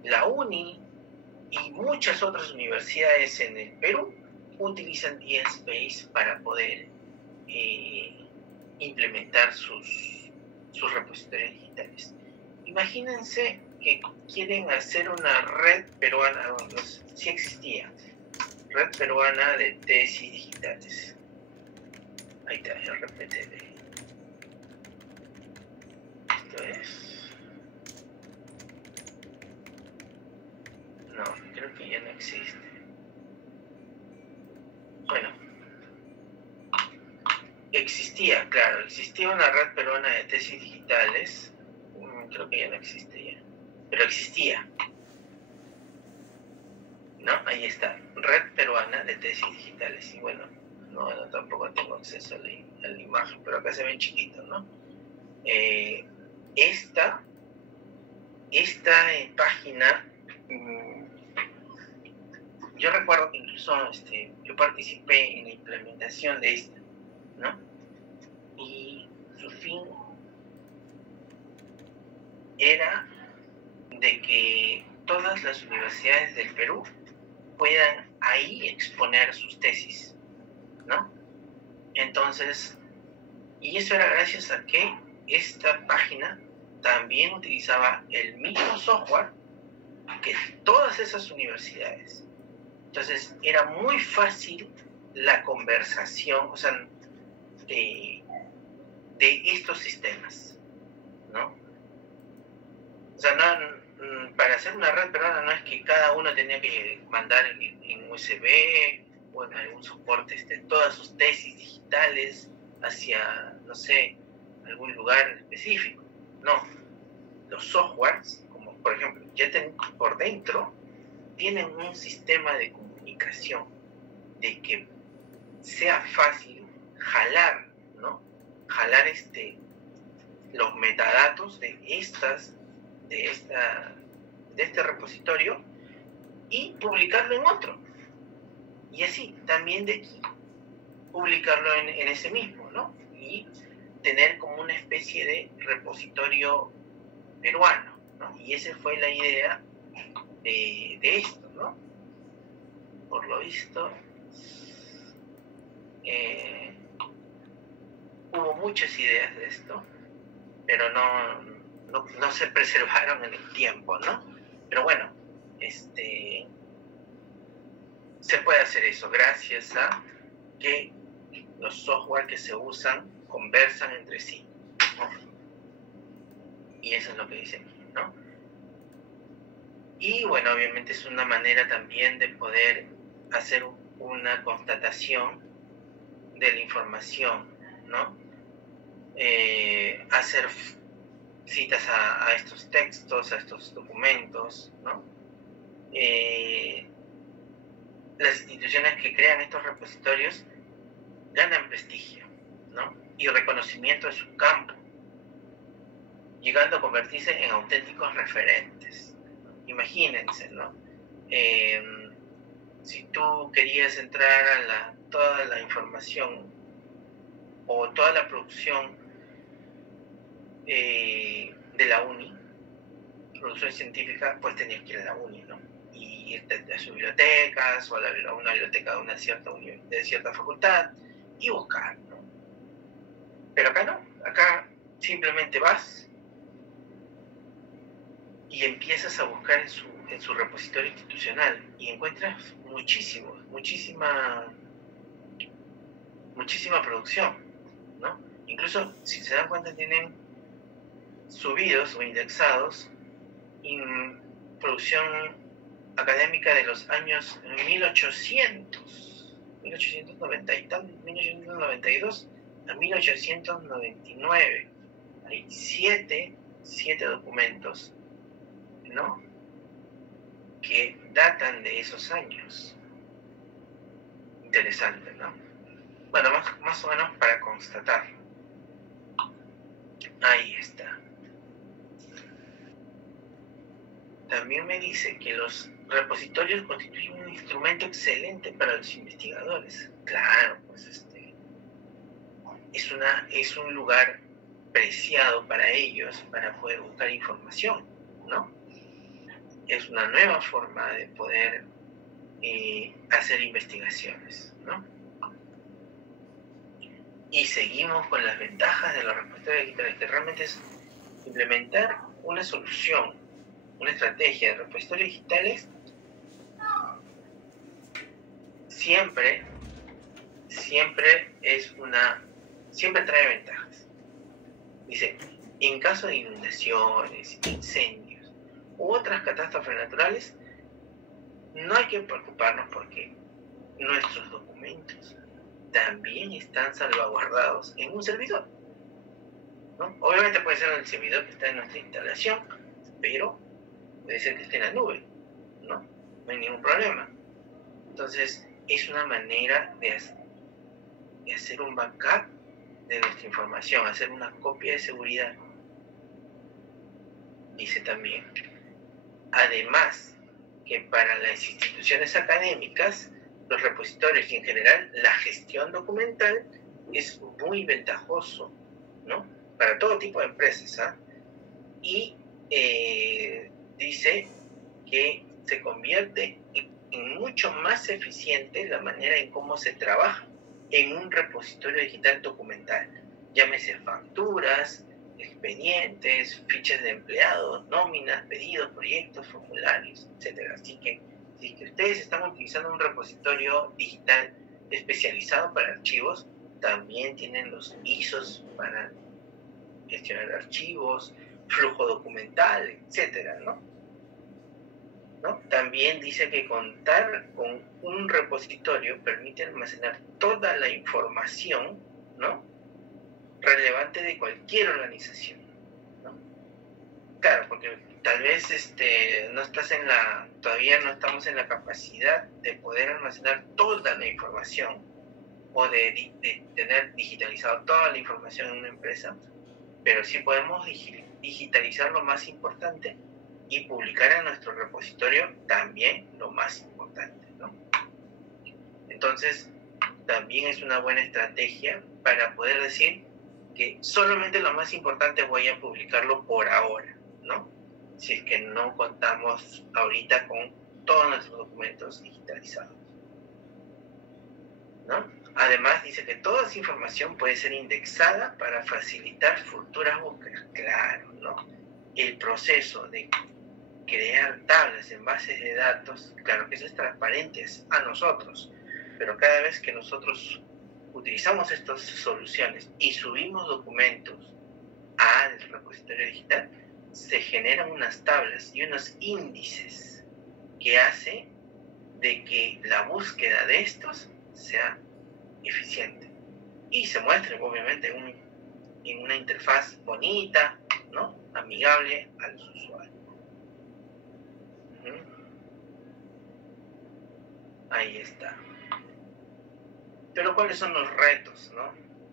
la UNI y muchas otras universidades en el Perú utilizan DSpace para poder implementar sus repositorios digitales. Imagínense que quieren hacer una red peruana, sí existía, red peruana de tesis digitales. Ahí está, RPTD. Esto es... No, creo que ya no existe. Bueno, existía, claro, existía una red peruana de tesis digitales. Creo que ya no existe ya, pero existía, ¿no? Ahí está, red peruana de tesis digitales. Y bueno, no tampoco tengo acceso a la imagen, pero acá se ven chiquitos, ¿no? Esta página, yo recuerdo que incluso yo participé en la implementación de esta, ¿no? Y su fin era de que todas las universidades del Perú puedan ahí exponer sus tesis, ¿no? Entonces, y eso era gracias a que esta página también utilizaba el mismo software que todas esas universidades. Entonces, era muy fácil la conversación, o sea, de estos sistemas, ¿no? O sea, para hacer una red peruana no es que cada uno tenía que mandar en USB o en algún soporte todas sus tesis digitales hacia, no sé, algún lugar específico. No, los softwares, como por ejemplo, ya por dentro, tienen un sistema de comunicación de que sea fácil jalar, ¿no? Jalar los metadatos de este repositorio y publicarlo en otro. Y así, también de aquí, publicarlo en ese mismo, ¿no? Y tener como una especie de repositorio peruano, ¿no? Y esa fue la idea de esto, ¿no? Por lo visto, hubo muchas ideas de esto, pero no se preservaron en el tiempo, ¿no? Pero bueno, se puede hacer eso gracias a que los software que se usan conversan entre sí, ¿no? Y eso es lo que dice aquí, ¿no? Y bueno, obviamente es una manera también de poder hacer una constatación de la información, ¿no? Hacer citas a estos textos, a estos documentos, ¿no? Las instituciones que crean estos repositorios ganan prestigio, ¿no? Y reconocimiento de su campo, llegando a convertirse en auténticos referentes. Imagínense, ¿no? Si tú querías entrar a toda la información o toda la producción de la UNI, producción científica, pues tenías que ir a la UNI, ¿no? Y irte a sus bibliotecas o a una biblioteca de de cierta facultad y buscar, ¿no? Pero acá no, acá simplemente vas y empiezas a buscar en su repositorio institucional y encuentras muchísima producción, ¿no? Incluso, si se dan cuenta, tienen subidos o indexados en producción académica de los años 1892 a 1899. Hay siete documentos, ¿no?, que datan de esos años. Interesante, ¿no? Bueno, más o menos para constatar. Ahí está. También me dice que los repositorios constituyen un instrumento excelente para los investigadores. Claro, pues es un lugar preciado para ellos para poder buscar información, ¿no? Es una nueva forma de poder hacer investigaciones, ¿no? Y seguimos con las ventajas de los repositorios digitales, que realmente es implementar una solución, una estrategia de repositorios digitales. Siempre trae ventajas. Dice, en caso de inundaciones, incendios u otras catástrofes naturales, no hay que preocuparnos porque nuestros documentos también están salvaguardados en un servidor, ¿no? Obviamente puede ser el servidor que está en nuestra instalación, pero puede ser que esté en la nube, ¿no? No hay ningún problema. Entonces, es una manera de hacer un backup de nuestra información, hacer una copia de seguridad. Dice también, además, que para las instituciones académicas, los repositorios y en general la gestión documental es muy ventajoso, ¿no? Para todo tipo de empresas, ¿ah? Y dice que se convierte en mucho más eficiente la manera en cómo se trabaja en un repositorio digital documental. Llámese facturas, expedientes, fichas de empleados, nóminas, pedidos, proyectos, formularios, etc. Así que si ustedes están utilizando un repositorio digital especializado para archivos, también tienen los ISOs para gestionar archivos, flujo documental, etc., ¿no? También dice que contar con un repositorio permite almacenar toda la información, ¿no?, relevante de cualquier organización, ¿no? Claro, porque tal vez todavía no estamos en la capacidad de poder almacenar toda la información o de tener digitalizado toda la información en una empresa, pero sí podemos digitalizar lo más importante y publicar en nuestro repositorio también lo más importante, ¿no? Entonces, también es una buena estrategia para poder decir que solamente lo más importante voy a publicarlo por ahora, ¿no? Si es que no contamos ahorita con todos nuestros documentos digitalizados, ¿no? Además, dice que toda esa información puede ser indexada para facilitar futuras búsquedas. Claro, ¿no? El proceso de crear tablas en bases de datos, claro que eso es transparente a nosotros, pero cada vez que nosotros utilizamos estas soluciones y subimos documentos al repositorio digital, se generan unas tablas y unos índices que hace de que la búsqueda de estos sea eficiente y se muestre obviamente en una interfaz bonita, ¿no? Amigable a los usuarios. Ahí está. Pero ¿cuáles son los retos, ¿no?,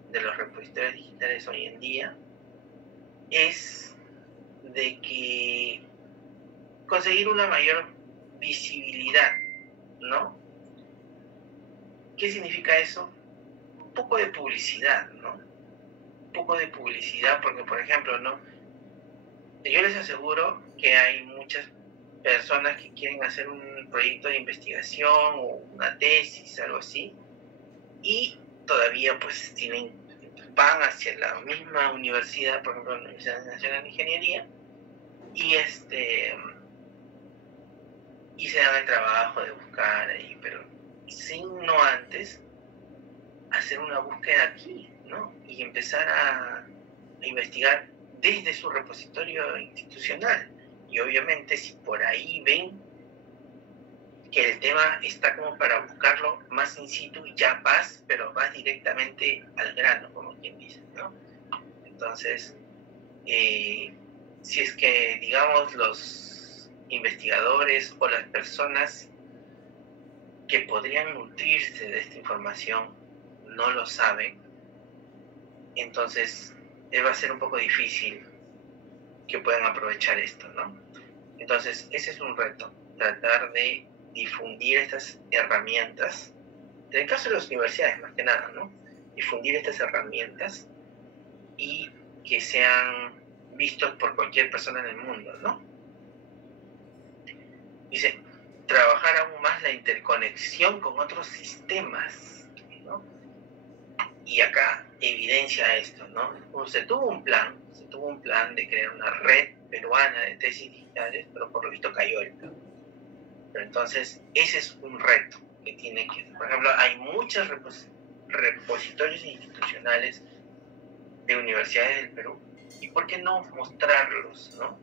de los repositorios digitales hoy en día? Es de que conseguir una mayor visibilidad, ¿no? ¿Qué significa eso? Un poco de publicidad, ¿no? Un poco de publicidad, porque por ejemplo, ¿no?, yo les aseguro que hay muchas personas que quieren hacer un proyecto de investigación o una tesis, algo así, y todavía pues van hacia la misma universidad, por ejemplo la Universidad Nacional de Ingeniería, y se dan el trabajo de buscar ahí, pero sin no antes hacer una búsqueda aquí, ¿no? Y empezar a investigar desde su repositorio institucional. Y obviamente si por ahí ven que el tema está como para buscarlo más in situ, ya vas, pero vas directamente al grano, como quien dice, ¿no? Entonces, si es que, digamos, los investigadores o las personas que podrían nutrirse de esta información no lo saben, entonces va a ser un poco difícil que puedan aprovechar esto, ¿no? Entonces, ese es un reto, tratar de difundir estas herramientas, en el caso de las universidades más que nada, ¿no? Difundir estas herramientas y que sean vistos por cualquier persona en el mundo, ¿no? Dice, trabajar aún más la interconexión con otros sistemas, ¿no? Y acá evidencia esto, ¿no? Se tuvo un plan de crear una red peruana de tesis digitales, pero por lo visto cayó el plan. Pero entonces, ese es un reto que tiene que... Por ejemplo, hay muchos repositorios institucionales de universidades del Perú, y ¿por qué no mostrarlos, no?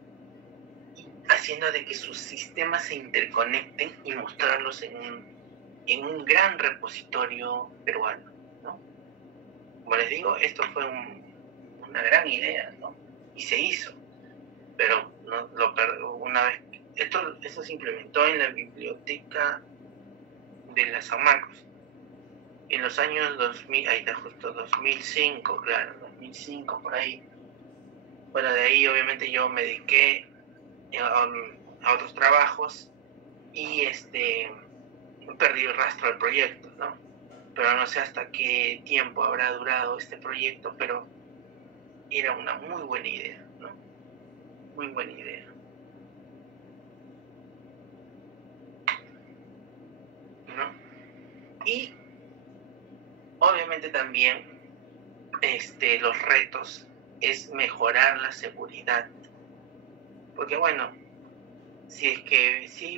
Haciendo de que sus sistemas se interconecten y mostrarlos en un gran repositorio peruano, ¿no? Como les digo, esto fue una gran idea, ¿no? Y se hizo, pero una vez... Esto se implementó en la biblioteca de la San Marcos en los años 2000, ahí está justo 2005, claro, 2005 por ahí. Bueno, de ahí obviamente yo me dediqué a otros trabajos y perdí el rastro del proyecto, ¿no? Pero no sé hasta qué tiempo habrá durado este proyecto, pero era una muy buena idea, ¿no? Muy buena idea. ¿No? Y obviamente también los retos es mejorar la seguridad, porque bueno, si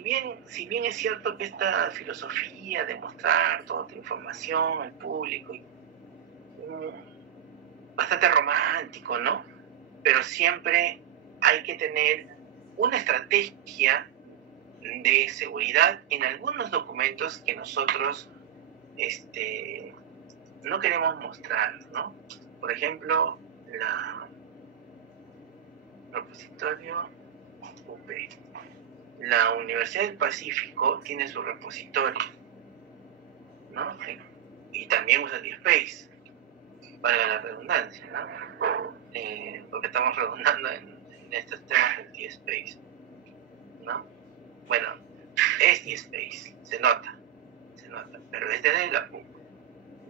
bien es cierto que esta filosofía de mostrar toda tu información al público bastante romántico, ¿no? Pero siempre hay que tener una estrategia de seguridad en algunos documentos que nosotros no queremos mostrar, ¿no? Por ejemplo, repositorio UP. La Universidad del Pacífico tiene su repositorio, ¿no? Y también usa DSpace, valga la redundancia, ¿no? Porque estamos redundando en estos temas del DSpace, ¿no? Bueno, es DSpace, se nota, pero es de la UP,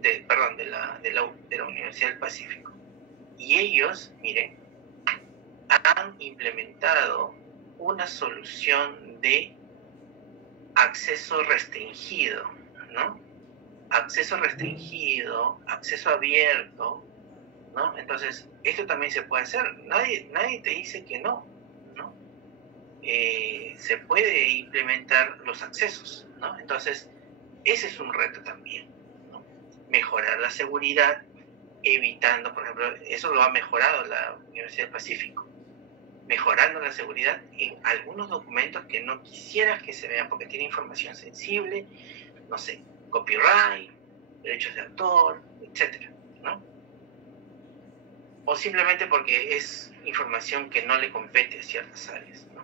de la Universidad del Pacífico. Y ellos, miren, han implementado una solución de acceso restringido, ¿no? Acceso restringido, acceso abierto, ¿no? Entonces, esto también se puede hacer. Nadie te dice que no, ¿no? Se puede implementar los accesos, ¿no? Entonces, ese es un reto también, ¿no? Mejorar la seguridad, evitando, por ejemplo, eso lo ha mejorado la Universidad del Pacífico, mejorando la seguridad en algunos documentos que no quisieras que se vean porque tiene información sensible, no sé, copyright, derechos de autor, etcétera, ¿no? O simplemente porque es información que no le compete a ciertas áreas, ¿no?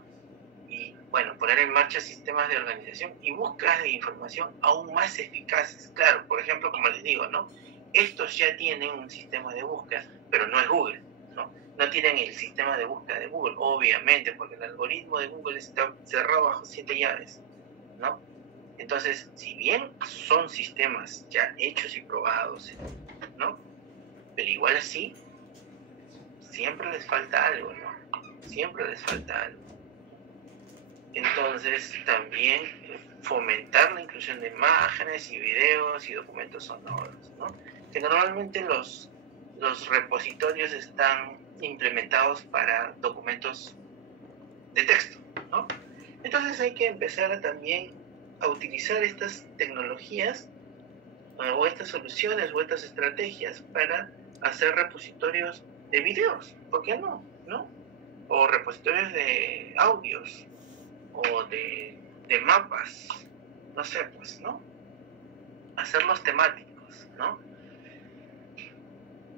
Y bueno, poner en marcha sistemas de organización y búsquedas de información aún más eficaces. Claro, por ejemplo, como les digo, ¿no? Estos ya tienen un sistema de búsqueda, pero no es Google, ¿no? No tienen el sistema de búsqueda de Google, obviamente, porque el algoritmo de Google está cerrado bajo 7 llaves, ¿no? Entonces, si bien son sistemas ya hechos y probados, ¿no? Pero igual así, siempre les falta algo, ¿no? Siempre les falta algo. Entonces, también fomentar la inclusión de imágenes y videos y documentos sonoros, ¿no? Que normalmente los repositorios están implementados para documentos de texto, ¿no? Entonces hay que empezar también a utilizar estas tecnologías o estas soluciones o estas estrategias para hacer repositorios de videos, ¿por qué no? ¿No? O repositorios de audios o de mapas, no sé, pues, ¿no? Hacerlos temáticos, ¿no?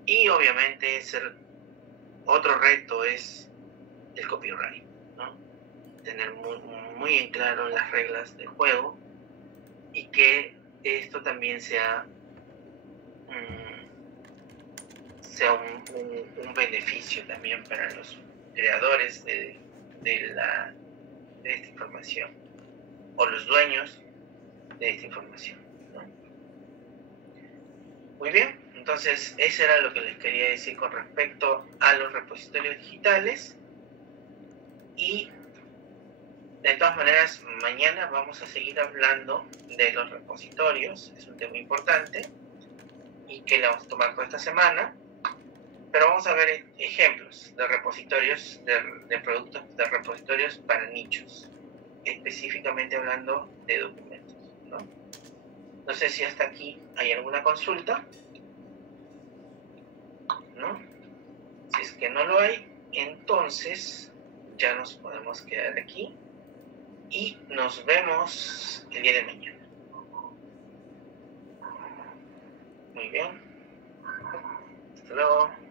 Y obviamente otro reto es el copyright, ¿no? Tener muy en claro las reglas del juego y que esto también sea un beneficio también para los creadores de esta información o los dueños de esta información, ¿no? Muy bien, entonces eso era lo que les quería decir con respecto a los repositorios digitales. Y de todas maneras, mañana vamos a seguir hablando de los repositorios, es un tema importante y que le vamos a tomar toda esta semana. Pero vamos a ver ejemplos de repositorios, de productos de repositorios para nichos, específicamente hablando de documentos, ¿no? No sé si hasta aquí hay alguna consulta, ¿no? Si es que no lo hay, entonces ya nos podemos quedar aquí y nos vemos el día de mañana. Muy bien. Hasta luego.